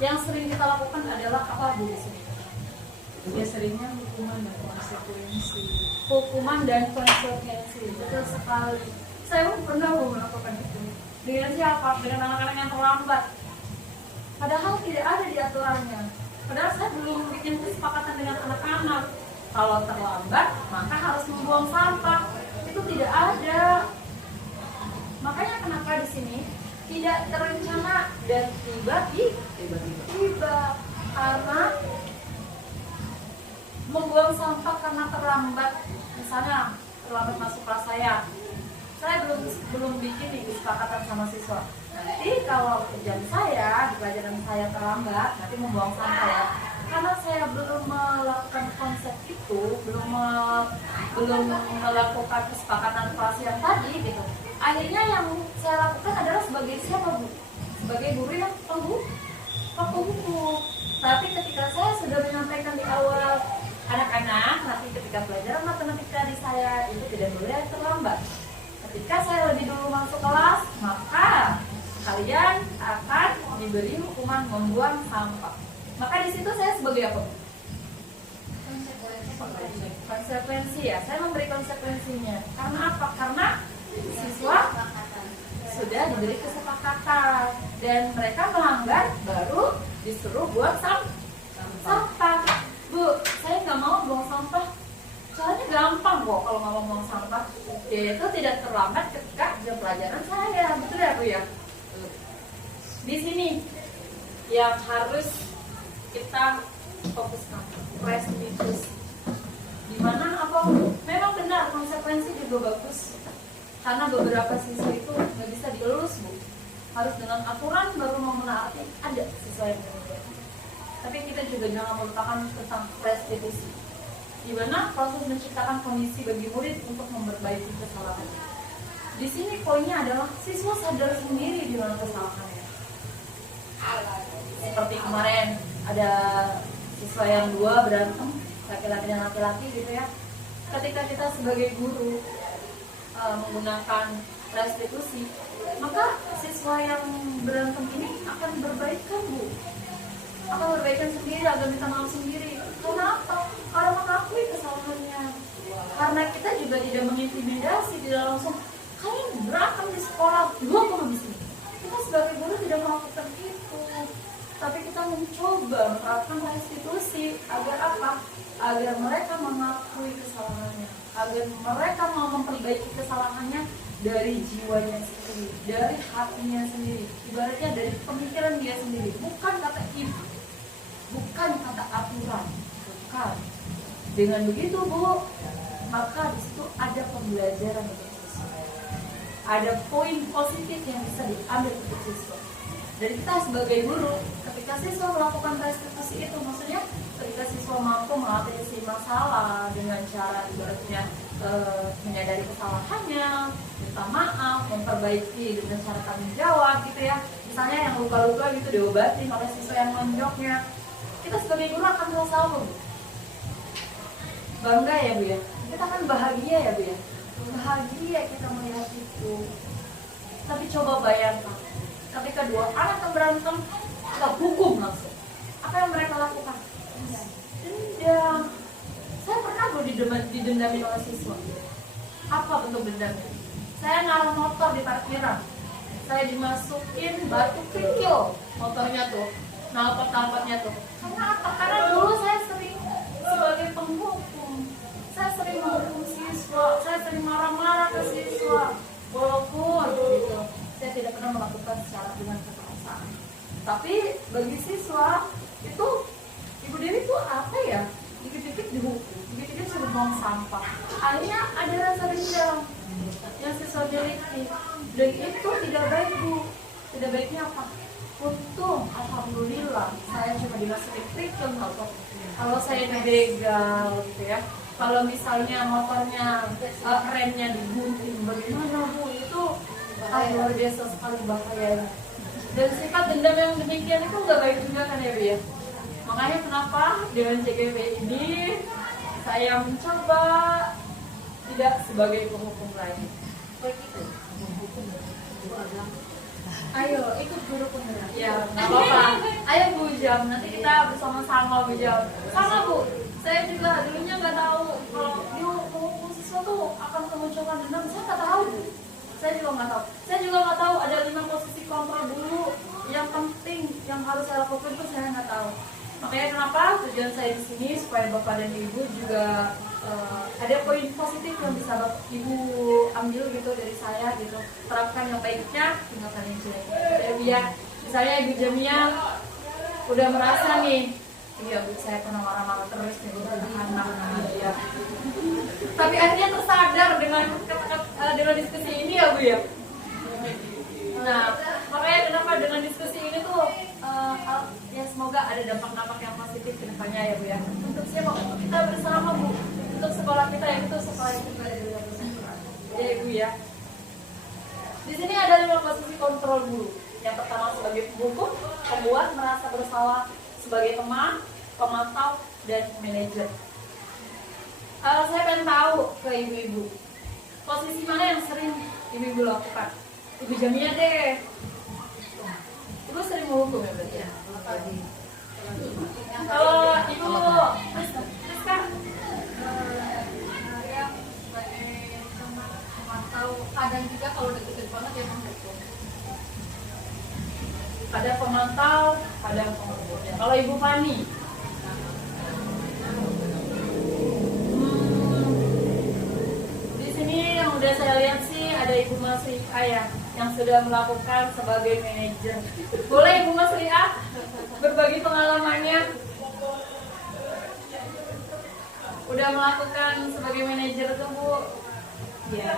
yang sering kita lakukan adalah apa Bu di sini? Ya seringnya hukuman dan konsekuensi. Hukuman dan konsekuensi, betul sekali. Saya pun pernah melakukan itu. Dengan siapa? Dengan anak-anak yang terlambat. Padahal tidak ada di aturannya. Padahal saya belum bikin kesepakatan dengan anak-anak. Kalau terlambat, maka harus membuang sampah. Itu tidak ada. Makanya kenapa di sini tidak terencana dan tiba-tiba karena membuang sampah karena terlambat. Misalnya terlambat masuk kelas saya belum bikin nih kesepakatan sama siswa. Nanti kalau ujian saya, di pelajaran saya terlambat, nanti membuang sampah ya. Karena saya belum melakukan konsep itu, belum melakukan kesepakatan kelas yang tadi gitu. Akhirnya yang saya lakukan adalah sebagai siapa Bu? Sebagai guru yang pembuku buku. Tapi ketika saya sudah menyampaikan di awal, anak-anak nanti ketika pelajaran matematika di saya itu tidak boleh terlambat. Ketika saya lebih dulu masuk kelas, maka kalian akan diberi hukuman membuang sampah. Maka di situ saya sebagai apa? Konsekuensi ya. Saya memberi konsekuensinya. Karena apa? Karena siswa sudah diberi kesepakatan dan mereka melanggar, baru disuruh buang sampah. Bu, saya nggak mau buang sampah. Soalnya kok kalau ngomong sampah, yaitu tidak terlambat ketika jam pelajaran saya, betul ya Bu ya? Di sini yang harus kita fokuskan, restitusi. Dimana apa? Memang benar konsekuensi juga bagus, karena beberapa siswa itu nggak bisa dielus Bu, harus dengan aturan baru mau menaati, ada siswa yang demikian. Tapi kita juga jangan melupakan tentang restitusi, di mana proses menciptakan kondisi bagi murid untuk memperbaiki kesalahannya. Di sini poinnya adalah siswa sadar sendiri di mana kesalahannya. Seperti kemarin ada siswa yang dua berantem, laki-laki dan laki-laki gitu ya. Ketika kita sebagai guru menggunakan restitusi, maka siswa yang berantem ini akan berbaikan Bu, akan berbaikan sendiri, akan minta maaf sendiri. Kenapa? Karena mengakui kesalahannya. Karena kita juga tidak mengintimidasi, tidak langsung kalian berantem di sekolah, dua kamu di sini. Kita sebagai guru tidak melakukan itu, tapi kita mencoba menerapkan restitusi agar apa? Agar mereka mengakui kesalahannya, agar mereka mau memperbaiki kesalahannya dari jiwanya sendiri, dari hatinya sendiri, ibaratnya dari pemikiran dia sendiri, bukan kata ibu, bukan kata aturan, bukan. Dengan begitu Bu, maka di situ ada pembelajaran untuk siswa, ada poin positif yang bisa diambil untuk siswa. Dan kita sebagai guru, ketika siswa melakukan restitusi itu, maksudnya ketika siswa mampu mengatasi masalah dengan cara ibaratnya menyadari kesalahannya, minta maaf, memperbaiki dengan cara tanggung jawab gitu ya. Misalnya yang luka-luka gitu diobati oleh siswa yang monjoknya, kita sebagai guru akan merasa bangga ya Bu ya. Kita akan bahagia ya Bu ya. Bahagia kita melihat itu. Tapi coba bayangkan, ketika dua anak yang berantem, kita hukum langsung. Apa yang mereka lakukan? Dendam. Saya pernah Bu didendami oleh siswa. Apa bentuk dendamnya? Saya naruh motor di parkiran, saya dimasukin batu kerikil motornya tuh, knalpotnya tuh. Karena apa? Karena dulu saya sering sebagai penghukum, saya sering menghukum siswa, saya sering marah-marah ke siswa, walaupun gitu saya tidak pernah melakukan secara dengan kekerasan. Tapi bagi siswa itu Ibu Dewi itu apa ya? Dikit-dikit dihukum, dikit-dikit suruh buang sampah. Akhirnya ada rasa dendam yang siswa miliki, dan itu tidak baik Bu. Tidak baiknya apa? Untung, alhamdulillah saya cuma dimasukin kerikil motor. Kalau saya dibegal gitu ya, kalau misalnya motornya remnya digunting, bagaimana Bu? Itu luar biasa sekali bahayanya. Dan sifat dendam yang demikian itu nggak baik juga kan ya Bu ya. Makanya kenapa dengan CGV ini saya mencoba tidak sebagai penghukum lain. Begitu. Ayo ikut guru penggerak. Ya nggak apa-apa. Ayo Bu Jam, nanti kita bersama-sama Bu Jam. Sama Bu. Saya juga dulunya nggak tahu kalau dia menghukum siswa tuh akan kemunculan dendam. Saya nggak tahu Bu. Saya juga nggak tahu. Saya juga nggak tahu ada 5 posisi kontrol dulu yang penting yang harus saya lakukan itu saya nggak tahu. Makanya kenapa tujuan saya di sini supaya Bapak dan Ibu juga ada poin positif yang bisa Bapak Ibu ambil gitu dari saya gitu. Terapkan yang baiknya, tinggalkan yang jeleknya. Jadi ya, misalnya Ibu Jamia udah merasa nih, iya Bu saya pernah marah-marah terus nih anak ya. Tapi akhirnya tersadar dengan diskusi ini ya Bu ya. Nah, makanya kenapa dengan diskusi ini tuh ya semoga ada dampak-dampak yang positif ke depannya ya Bu ya. Untuk siapa? Untuk kita bersama Bu. Untuk sekolah kita yang itu sekolah yang kita juga bersama. Ya Bu ya. Di sini ada 5 posisi kontrol guru. Yang pertama sebagai penghukum, pembuat merasa bersalah, sebagai teman, pemantau, dan manajer. Saya pengen tahu ke ibu-ibu, posisi mana yang sering ibu-ibu lakukan? Ibu Jamia deh. Ibu sering menghukum ya berarti ya? Kalau Ibu Rizka? Saya sebagai pemantau, kadang juga kalau deket banget ya menghukum. Ada pemantau, ada penghukum. Kalau Ibu Fani? Mas Rika ya, yang sudah melakukan sebagai manajer. Boleh Ibu Mas Rika berbagi pengalamannya? Udah melakukan sebagai manajer tuh Bu? Ya,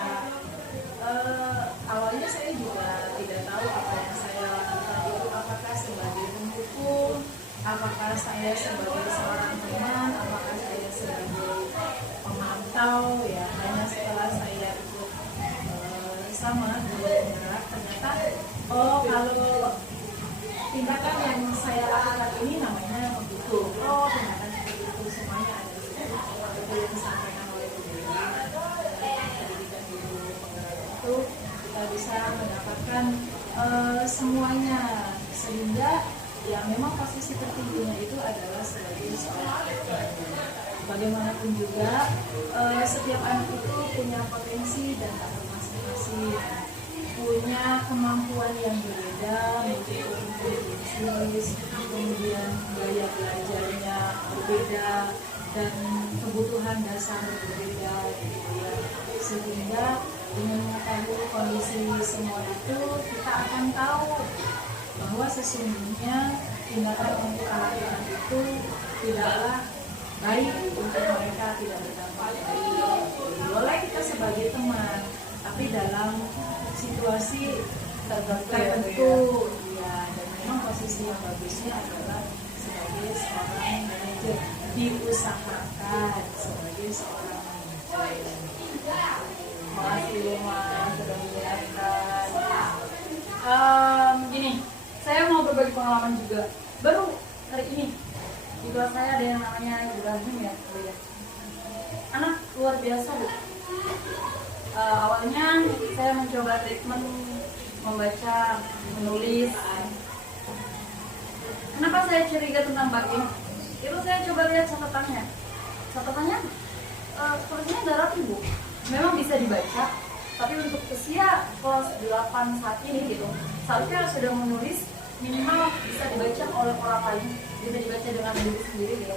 awalnya saya juga tidak tahu apa yang saya lakukan itu apakah sebagai pendukung, apakah saya sebagai seorang teman, apakah saya sebagai pemantau ya. Hanya setelah saya ikut sama dengan penggerak, ternyata kalau tindakan yang saya lakukan ini namanya pendukung. Tindakan seperti itu semuanya ada di situ. Seperti yang disampaikan oleh Bu Dewi, pendidikan guru penggerak itu kita bisa mendapatkan semuanya, sehingga ya memang posisi tertingginya itu adalah sebagai seorang guru. Bagaimanapun juga setiap anak itu punya potensi dan bakat masing-masing, punya kemampuan yang berbeda, multiple intelligence, kemudian gaya belajarnya berbeda dan kebutuhan dasar berbeda gitu ya. Sehingga dengan mengetahui kondisi semua itu, kita akan tahu bahwa sesungguhnya tindakan untuk anak-anak itu tidaklah baik untuk mereka, tidak berdampak baik. Boleh kita sebagai teman, tapi dalam situasi tertentu ya, dan memang posisi yang bagusnya adalah sebagai seorang manajer, diusahakan sebagai seorang manajer. Makasih Bu Mas sudah menjelaskan. Gini, saya mau berbagi pengalaman juga. Baru hari ini di kelas saya ada yang namanya Ibrahim ya, anak luar biasa Bu. Awalnya saya mencoba treatment membaca, menulis. Kenapa saya curiga tentang Bagim? Itu saya coba lihat catatannya. Catatannya tulisannya nggak rapi Bu. Memang bisa dibaca, tapi untuk usia kelas 8 saat ini gitu, seharusnya sudah menulis minimal bisa dibaca oleh orang lain, bisa dibaca dengan diri sendiri gitu,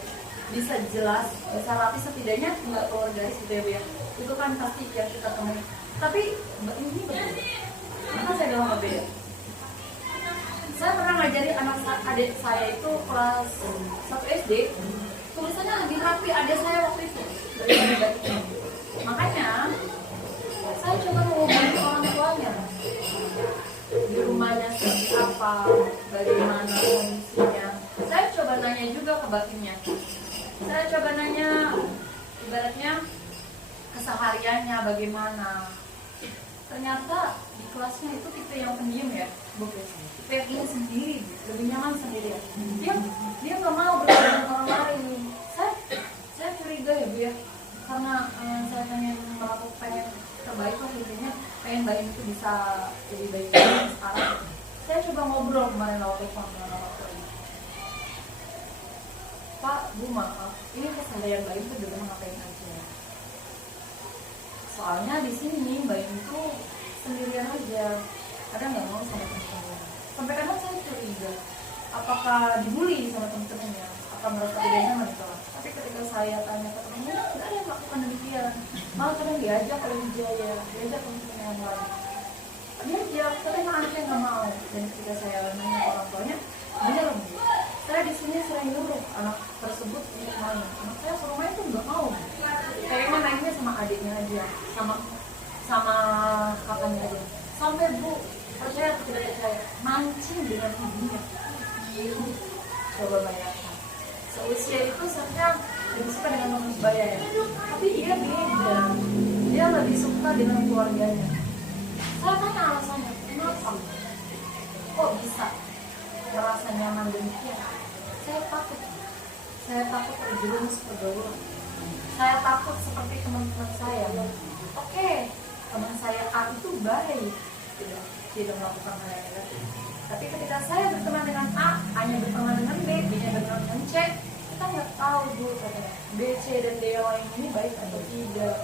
bisa jelas, bisa rapi, setidaknya nggak keluar garis gitu ya Bu ya. Itu kan pasti yang kita temui. Tapi ini berbeda. Kenapa saya bilang berbeda? Saya pernah ngajari adik saya itu kelas 1 SD, tulisannya lebih rapi adik saya waktu itu daripada baginya. Makanya saya coba menghubungi orang tuanya, di rumahnya seperti apa, bagaimana kondisinya. Saya coba nanya juga ke batinnya. Saya coba nanya ibaratnya kesehariannya bagaimana. Ternyata di kelasnya itu tipe yang pendiam ya, Bu. Tipe yang ingin sendiri, lebih nyaman sendiri. Dia nggak mau bergaul dengan orang lain. Saya curiga ya Bu ya, karena saya pengen melakukan terbaik lah intinya, pengen Mbak itu bisa jadi baik sekarang. Saya coba ngobrol kemarin lewat telepon dengan orang tua ini. Pak, Bu, maaf, ini keseharian Mbak itu dulu ngapain aja? Soalnya di sini Mbak itu sendirian aja, kadang nggak mau sama teman-teman. Sampai kadang saya curiga, apakah dibully sama teman-temannya, apa merasa tidak nyaman di kelas. Tapi ketika saya tanya ke temannya, nggak ada yang melakukan demikian. Malah kadang diajak oleh Wijaya, diajak teman-teman yang lain. Diajak, tapi emang anaknya nggak mau. Dan ketika saya nanya ke orang tuanya, benar Bu, saya di sini sering nyuruh anak tersebut untuk main. Anak saya suruh main tuh nggak mau. Kayaknya mainnya sama adiknya aja, sama kakaknya aja. Sampai Bu, percaya atau tidak percaya, mancing dengan ibunya. Coba bayangkan, seusia itu saya lebih suka dengan teman sebaya ya, tapi dia beda, dia lebih suka dengan keluarganya. Saya tanya alasannya, kenapa? Kok bisa merasa nyaman demikian? Saya takut terjerumus pergaulan. Saya takut seperti teman-teman saya. Oke, teman saya A itu baik, tidak melakukan hal yang negatif. Tapi ketika saya berteman dengan A, hanya berteman dengan B, B-nya berteman dengan C, kita nggak tahu Bu, B, C, dan D yang lain ini baik atau tidak.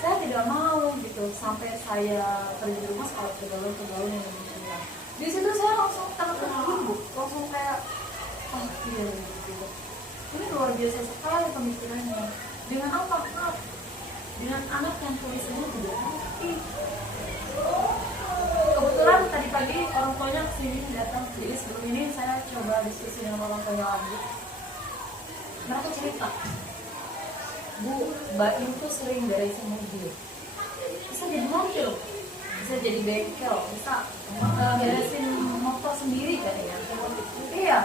Saya tidak mau gitu sampai saya terjerumus kalau pergaulan yang demikian. Di situ saya langsung takut Bu, langsung kayak, oh iya gitu. Ini luar biasa sekali pemikirannya. Dengan apa? Dengan anak yang tulisannya tidak rapi. orang tuanya kesini datang. Jadi sebelum ini saya coba diskusi dengan orang tuanya lagi. Mereka cerita, Bu, Mbak Im tuh sering beresin mobil. Bisa jadi mobil, bisa jadi bengkel, bisa beresin motor sendiri kan ya. Iya.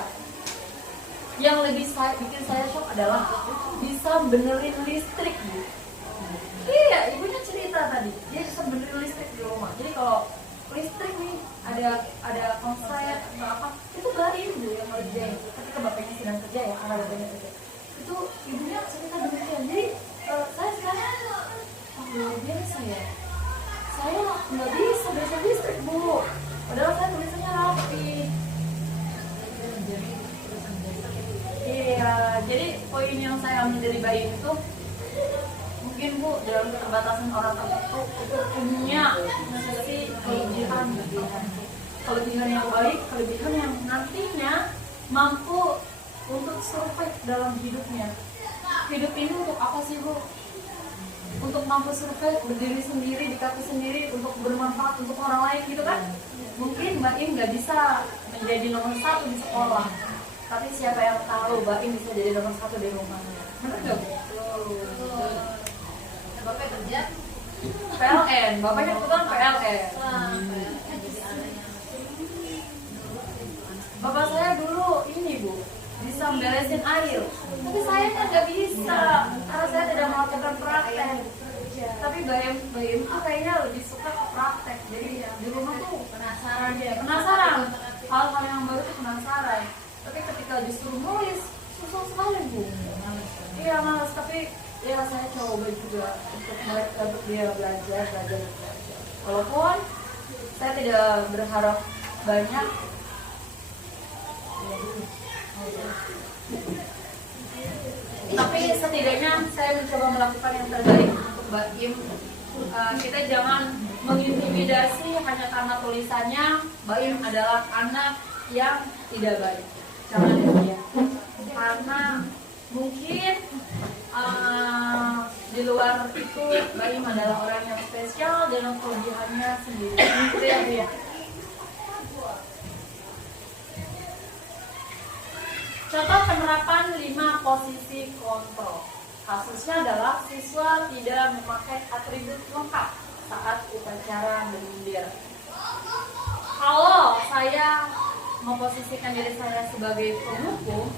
Yang lebih bikin saya shock adalah bisa benerin listrik, Bu. Iya, ibunya cerita tadi, dia bisa benerin listrik di rumah. Jadi kalau listrik nih ada konslet atau apa, itu Mbak Im Bu yang ngerjain. Ketika bapaknya sedang kerja ya, karena bapaknya kerja. Itu ibunya cerita demikian. Jadi saya sekarang luar biasa ya. Saya nggak bisa beresin listrik, Bu. Padahal saya tulisannya rapi. Iya, jadi poin yang saya ambil dari bayi itu mungkin Bu dalam keterbatasan orang tertentu itu punya sisi kelebihan yang baik, kelebihan yang nantinya mampu untuk survive dalam hidupnya. Hidup ini untuk apa sih, Bu? Untuk mampu survive, berdiri sendiri, di kaki sendiri, untuk bermanfaat untuk orang lain gitu kan? Mungkin Mbak Im nggak bisa menjadi nomor 1 di sekolah, tapi siapa yang tahu Mbak Im bisa jadi nomor 1 di rumahnya. Benar nggak, Bu? Bapak kerja PLN, bapaknya kebetulan PLN. Bapak saya dulu ini, Bu, bisa beresin air, tapi saya nggak bisa karena saya tidak melakukan praktek. Tapi Mbak Im tuh kayaknya lebih suka ke praktek. Jadi di rumah tuh penasaran hal-hal yang baru tuh penasaran. Tapi ketika justru nulis susah sekali, Bu. Iya malas, tapi ya saya coba juga untuk dia belajar. Walaupun saya tidak berharap banyak, tapi setidaknya saya mencoba melakukan yang terbaik untuk Mbak Im. Kita jangan mengintimidasi hanya karena tulisannya Mbak Im adalah anak yang tidak baik. Jangan demikian, karena mungkin di luar itu Mbak Im adalah orang yang spesial dengan kelebihannya sendiri. Itu ya, Bu ya. Contoh penerapan 5 posisi kontrol. Kasusnya adalah siswa tidak memakai atribut lengkap saat upacara bendera. Kalau saya memposisikan diri saya sebagai pendukung,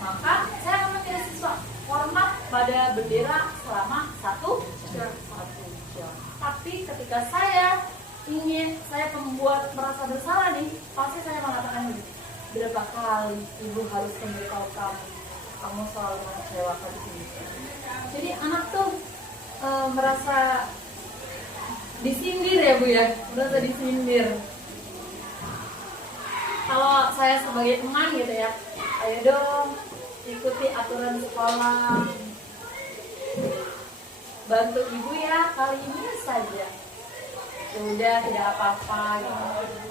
maka saya memanggil siswa hormat pada bendera selama 1 jam. Tapi ketika saya membuat merasa bersalah nih, pasti saya mengatakan begini, berapa kali ibu harus memberitahu kamu selalu mengecewakan ibu. Jadi anak tuh merasa disindir ya, Bu ya, merasa disindir. Kalau saya sebagai teman gitu ya, ayo dong ikuti aturan sekolah, bantu ibu ya kali ini saja. Udah tidak apa-apa gitu.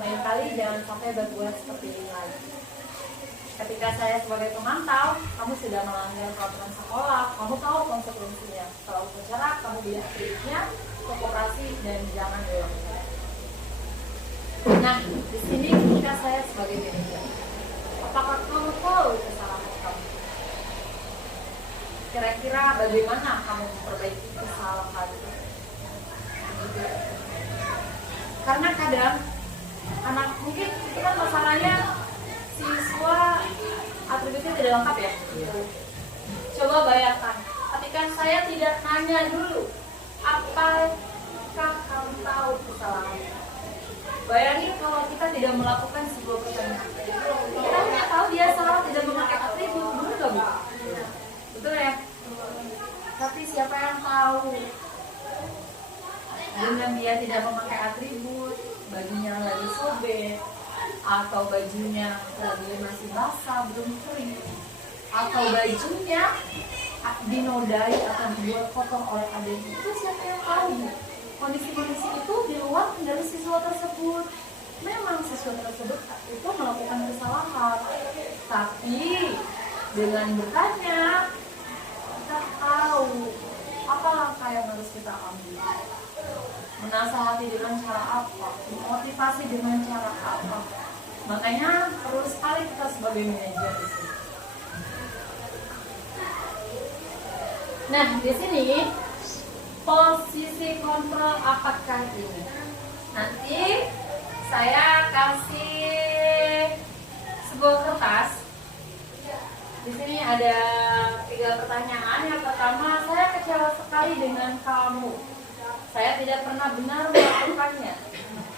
Lain kali jangan sampai berbuat seperti ini lagi. Ketika saya sebagai pemantau, kamu sudah melanggar peraturan sekolah, kamu tahu konsekuensinya. Setelah upacara, kamu bilang atributnya ke koperasi dan jangan diulang. Nah, di sini ketika saya sebagai manajer, apakah kamu tahu kesalahan kamu? Kira-kira bagaimana kamu memperbaiki kesalahan itu? Karena kadang anak mungkin itu kan masalahnya siswa atributnya tidak lengkap ya. Coba bayangkan, ketika saya tidak nanya dulu, apakah kamu tahu kesalahan? Bayangin kalau kita tidak melakukan sebuah pertanyaan, kita hanya tahu dia salah tidak memakai atribut, betul nggak, Bu? Betul ya. Tapi siapa yang tahu? Dengan dia tidak memakai atribut, bajunya lagi sobek, atau bajunya lagi masih basah, belum kering, atau bajunya dinodai atau dibuat kotor oleh adiknya, itu siapa yang tahu? Kondisi-kondisi itu di luar dari siswa tersebut. Memang siswa tersebut itu melakukan kesalahan, tapi dengan bertanya kita tahu apa langkah yang harus kita ambil. menasihati dengan cara apa, memotivasi dengan cara apa. Makanya perlu sekali kita sebagai manajer di sini. Nah, di sini posisi kontrol apakah ini? Nanti saya kasih sebuah kertas. Di sini ada 3 pertanyaan. Yang pertama, saya kecewa sekali dengan kamu. Saya tidak pernah benar melakukannya.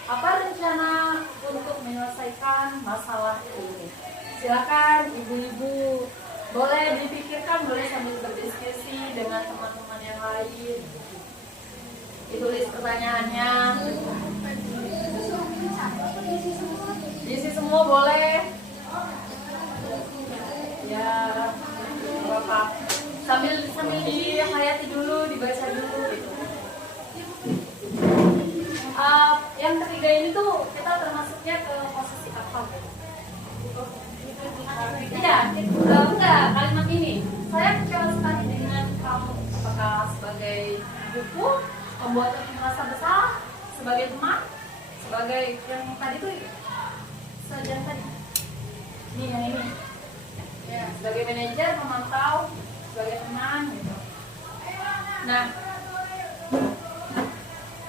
Apa rencana untuk menyelesaikan masalah ini? Silakan ibu-ibu, boleh dipikirkan, boleh sambil berdiskusi dengan teman-teman yang lain. Ditulis pertanyaannya. Diisi semua boleh. Ya, berapa? Sambil dihayati dulu, dibaca dulu gitu. Yang ketiga ini tuh kita termasuknya ke posisi apa? Tidak, enggak, kalimat ini. Saya kecewa sekali dengan kamu. Apakah sebagai buku membuat aku merasa bersalah, sebagai teman, sebagai yang tadi tuh sajian tadi. Ini yang ini. Ya, sebagai manajer, memantau, sebagai teman gitu. Nah,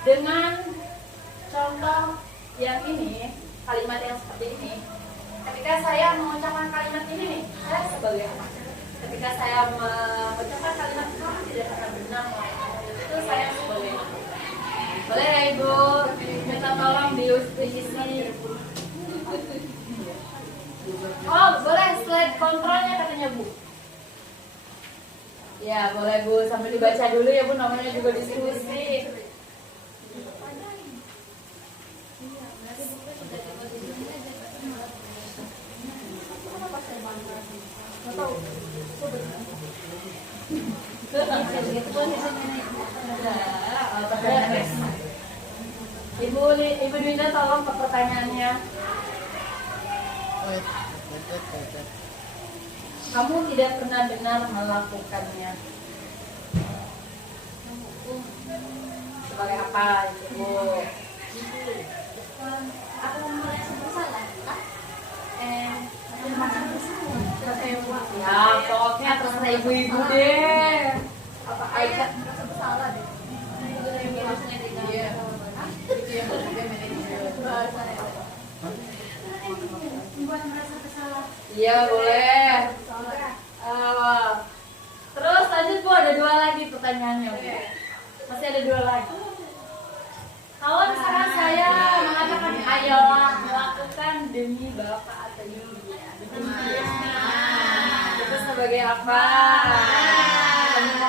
dengan contoh yang ini, kalimat yang seperti ini, ketika saya mengucapkan kalimat ini nih, saya sebagai apa? Ketika saya mengucapkan kalimat kamu tidak akan benar, itu saya sebagai apa? Boleh ya Ibu, minta tolong diisi. Oh, boleh slide kontrolnya katanya Bu. Ya, boleh Bu, sambil dibaca dulu ya Bu, namanya juga diskusi. Ibu Dinda tolong ke pertanyaannya. Kamu tidak pernah benar melakukannya. Sebagai apa Ibu? Aku merasa bersalah. Ya, pokoknya terserah ibu-ibu deh. Apa aja? Merasa bersalah deh. Iya. Itu yang berbeda manajer. Membuat merasa bersalah. Iya, boleh. Terus lanjut Bu, ada 2 lagi pertanyaannya Bu. Masih ada 2 lagi. Kalau misalkan saya mengatakan ayolah melakukan demi Bapak atau Ibu, demi itu sebagai apa?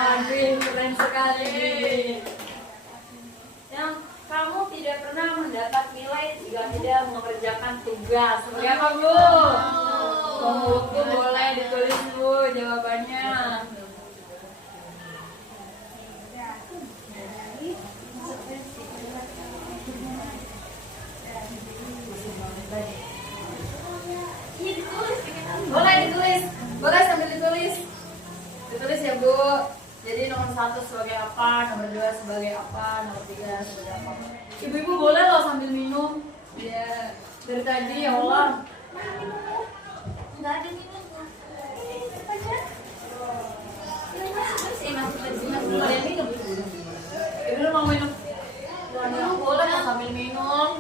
Aduh, keren sekali. Yang kamu tidak pernah mendapat nilai jika tidak mengerjakan tugas. Sebagai apa Bu? Buku boleh ditulis Bu jawabannya. Boleh ditulis, boleh sambil ditulis. Ditulis ya Bu. Jadi nomor 1 sebagai apa, nomor 2 sebagai apa, nomor 3 sebagai apa. Ibu-ibu boleh loh sambil minum. Ya, dari tadi ya Allah. Enggak ada minum. Kalian minum. Ibu mau minum. Boleh loh sambil minum.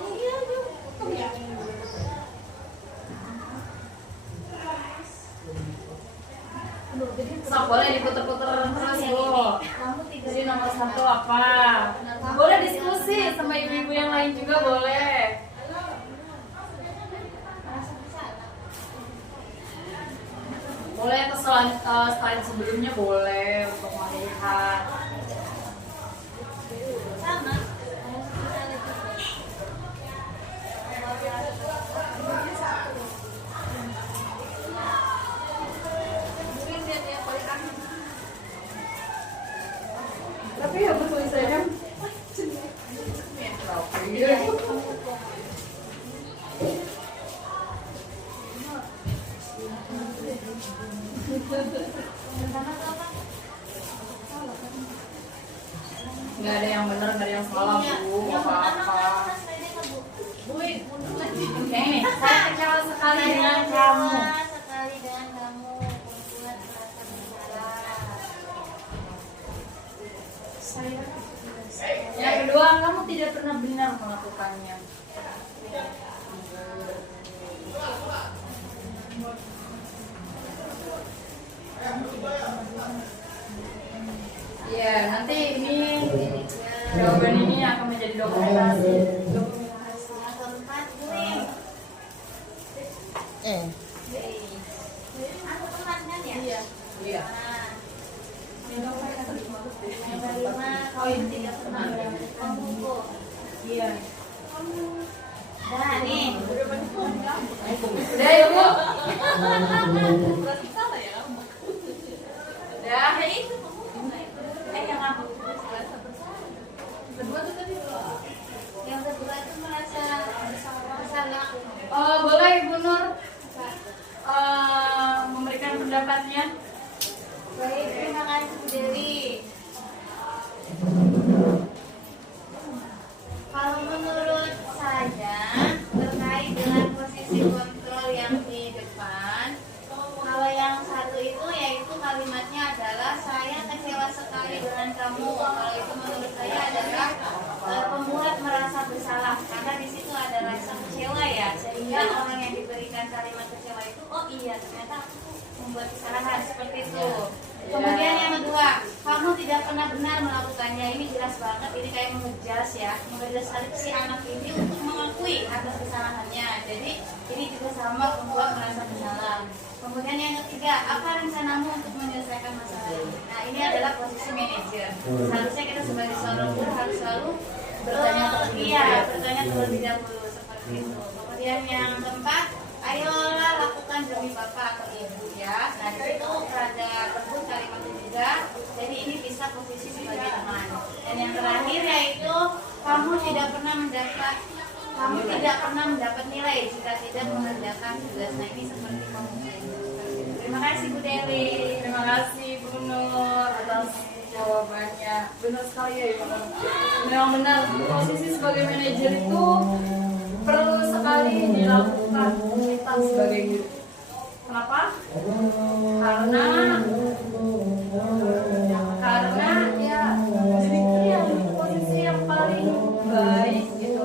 Sok boleh diputer-puter terus Bu. Jadi nomor 1 apa? Boleh diskusi sama ibu-ibu yang lain juga boleh. Boleh ke slide sebelumnya boleh untuk melihat. Sama. Tapi ya Bu tulisannya. nggak ada yang benar, nggak ada yang salah Bu, nggak apa-apa. Bu, mundur lagi. Yang ini, saya kecewa sekali dengan kamu. Sekali dengan kamu membuat merasa bersalah. Saya Yang kedua, kamu tidak pernah benar melakukannya. Ya, nanti ini jawaban ini akan menjadi dokumentasi. Yang keempat, gue. Aku teman kan ya? Iya. Iya. Nah, yang kelima, kamu tidak pernah berani kamu kok. iya. Nah, nih. Udah ya Bu. Berarti salah ya kamu. Udah. Ya itu yang aku Kedua tuh tadi yang kedua itu merasa bersalah. Boleh Ibu Nur memberikan pendapatnya. Baik, terima kasih Bu Dewi. Kalau menurut saya terkait dengan posisi kontrol yang di depan, kalau yang satu itu yaitu kalimatnya adalah saya kecewa sekali dengan kamu. Kalau itu menurut saya adalah pembuat merasa bersalah karena di situ ada rasa kecewa ya, sehingga orang yang diberikan kalimat kecewa itu oh iya ternyata aku tuh membuat kesalahan seperti itu. Kemudian yang kedua, kamu tidak pernah benar melakukannya. Ini jelas banget, ini kayak mengejas ya, mengejas si anak ini untuk mengakui atas kesalahannya. Jadi ini juga sama membuat merasa bersalah. Kemudian yang ketiga, apa rencanamu untuk menyelesaikan masalah ini? Nah ini adalah posisi manajer. Seharusnya kita sebagai seorang guru harus selalu Bertanya terlebih iya, dahulu. bertanya terlebih dahulu seperti itu. Kemudian yang keempat, ayolah lakukan demi bapak atau ibu ya. Nah di situ rada lembut kalimatnya juga. Jadi ini bisa posisi sebagai teman. Dan yang terakhir yaitu kamu tidak pernah mendapat nilai jika tidak mengerjakan tugas. Nah ini seperti kamu. Terima kasih Bu Dewi. Terima kasih Bu Nur atas jawabannya. Benar sekali ya Ibu Nur. Memang benar, posisi sebagai manajer itu perlu sekali dilakukan kita sebagai guru. Kenapa? Karena ya itu yang posisi yang paling baik gitu,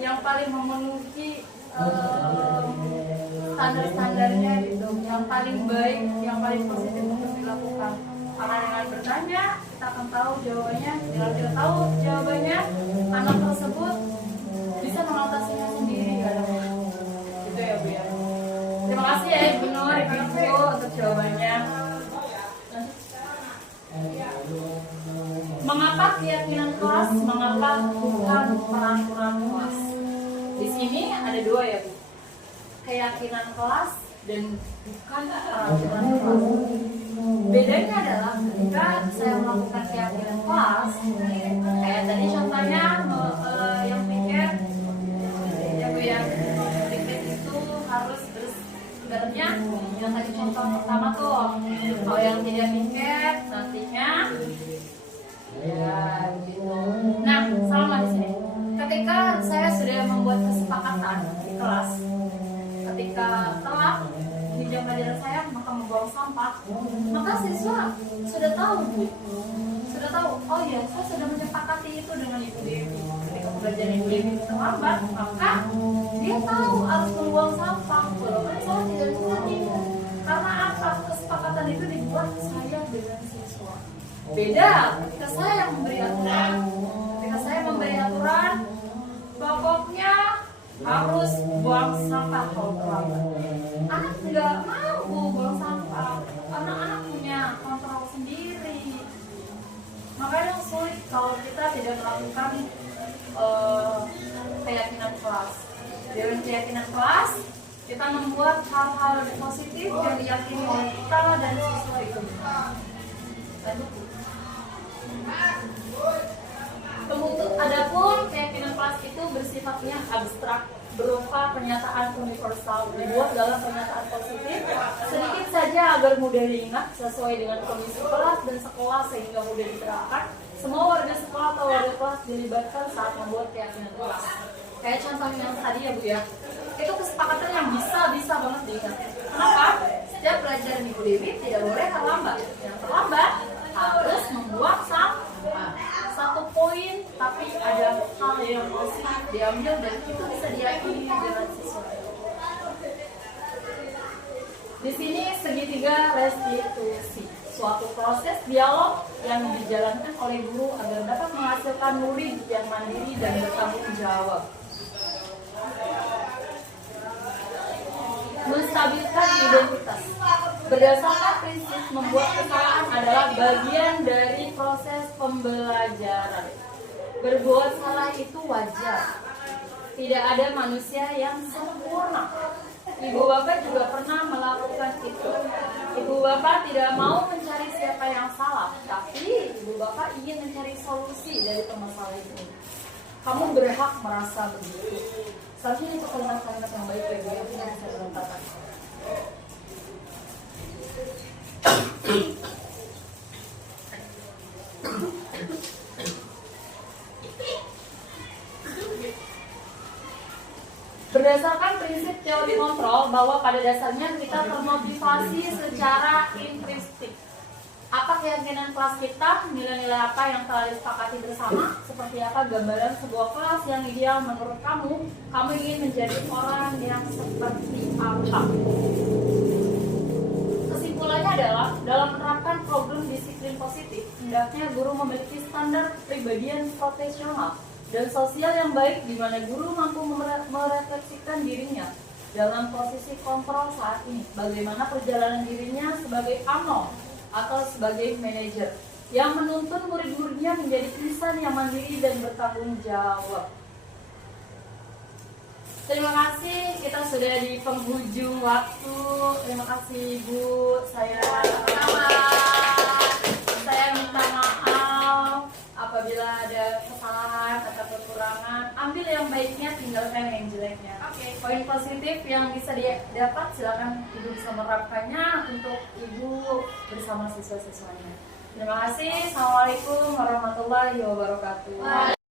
yang paling memenuhi standar-standarnya gitu, yang paling baik, yang paling positif untuk dilakukan. Karena dengan bertanya kita akan tahu jawabannya. Dengan kita tahu jawabannya, anak tersebut bisa mengatasinya sendiri kadang. Gitu ya Bu ya. Terima kasih ya Ibu Nur, Ibu untuk jawabannya. Mengapa keyakinan kelas? Mengapa bukan peraturan kelas? Di sini ada dua ya Bu. Keyakinan kelas dan bukan peraturan kelas. Bedanya adalah ketika saya melakukan keyakinan kelas, kayak tadi contohnya yang piket, ya Bu ya, piket itu harus terus sebenarnya yang tadi contoh pertama tuh, kalau yang tidak piket nantinya ya gitu. Nah, sama di sini. Ketika saya sudah membuat kesepakatan di kelas, ketika telat di jam pelajaran saya maka membuang sampah, maka siswa sudah tahu Bu, sudah tahu. Oh ya, saya sudah menyepakati itu dengan Ibu Dewi. Ketika pembelajaran Ibu Dewi terlambat, maka dia tahu harus membuang sampah. Walaupun saya tidak dilatih. Karena apa? Kesepakatan itu dibuat saya dengan siswa. Beda ketika saya yang memberi aturan. Ketika saya memberi aturan, pokoknya harus buang sampah kalau terlambat. Anak nggak mau buang sampah karena anak punya kontrol sendiri. Makanya sulit kalau kita tidak melakukan keyakinan kelas. Dengan keyakinan kelas, kita membuat hal-hal lebih positif yang diyakini oleh kita dan siswa itu. Adapun keyakinan kelas itu bersifatnya abstrak, berupa pernyataan universal, dibuat dalam pernyataan positif sedikit saja agar mudah diingat sesuai dengan kondisi kelas dan sekolah sehingga mudah diterapkan Semua warga sekolah atau warga kelas dilibatkan saat membuat keyakinan kelas. Kayak contoh yang tadi ya Bu ya, itu kesepakatan yang bisa banget diingat. Kenapa? Setiap pelajaran Ibu Dewi tidak boleh terlambat. Yang terlambat harus membuang sampah. Satu poin, tapi ada hal yang positif diambil dan itu bisa diyakini dengan siswa. Di sini segitiga restitusi, suatu proses dialog yang dijalankan oleh guru agar dapat menghasilkan murid yang mandiri dan bertanggung jawab. Menstabilkan identitas. Berdasarkan prinsip membuat kesalahan adalah bagian dari proses pembelajaran. Berbuat salah itu wajar. Tidak ada manusia yang sempurna. Ibu bapak juga pernah melakukan itu. Ibu bapak tidak mau mencari siapa yang salah, tapi ibu bapak ingin mencari solusi dari permasalahan ini. Kamu berhak merasa begitu. Seharusnya itu kalimat-kalimat yang baik ya Bu, yang bisa diletakkan. Berdasarkan prinsip teori kontrol bahwa pada dasarnya kita termotivasi secara intrinsik. Apa keyakinan kelas kita, nilai-nilai apa yang telah disepakati bersama, seperti apa gambaran sebuah kelas yang ideal menurut kamu, kamu ingin menjadi orang yang seperti apa. Kesimpulannya adalah, dalam menerapkan program disiplin positif, hendaknya guru memiliki standar kepribadian profesional dan sosial yang baik di mana guru mampu merefleksikan dirinya dalam posisi kontrol saat ini, bagaimana perjalanan dirinya sebagai ANO atau sebagai manajer yang menuntun murid-muridnya menjadi insan yang mandiri dan bertanggung jawab. Terima kasih, kita sudah di penghujung waktu. Terima kasih Bu, saya minta maaf apabila ada kesalahan atau kekurangan. Ambil yang baiknya, tinggalkan yang jeleknya. Oke. Poin positif yang bisa didapat, silakan Ibu bisa menerapkannya untuk Ibu bersama siswa-siswanya. Terima kasih. Assalamualaikum warahmatullahi wabarakatuh.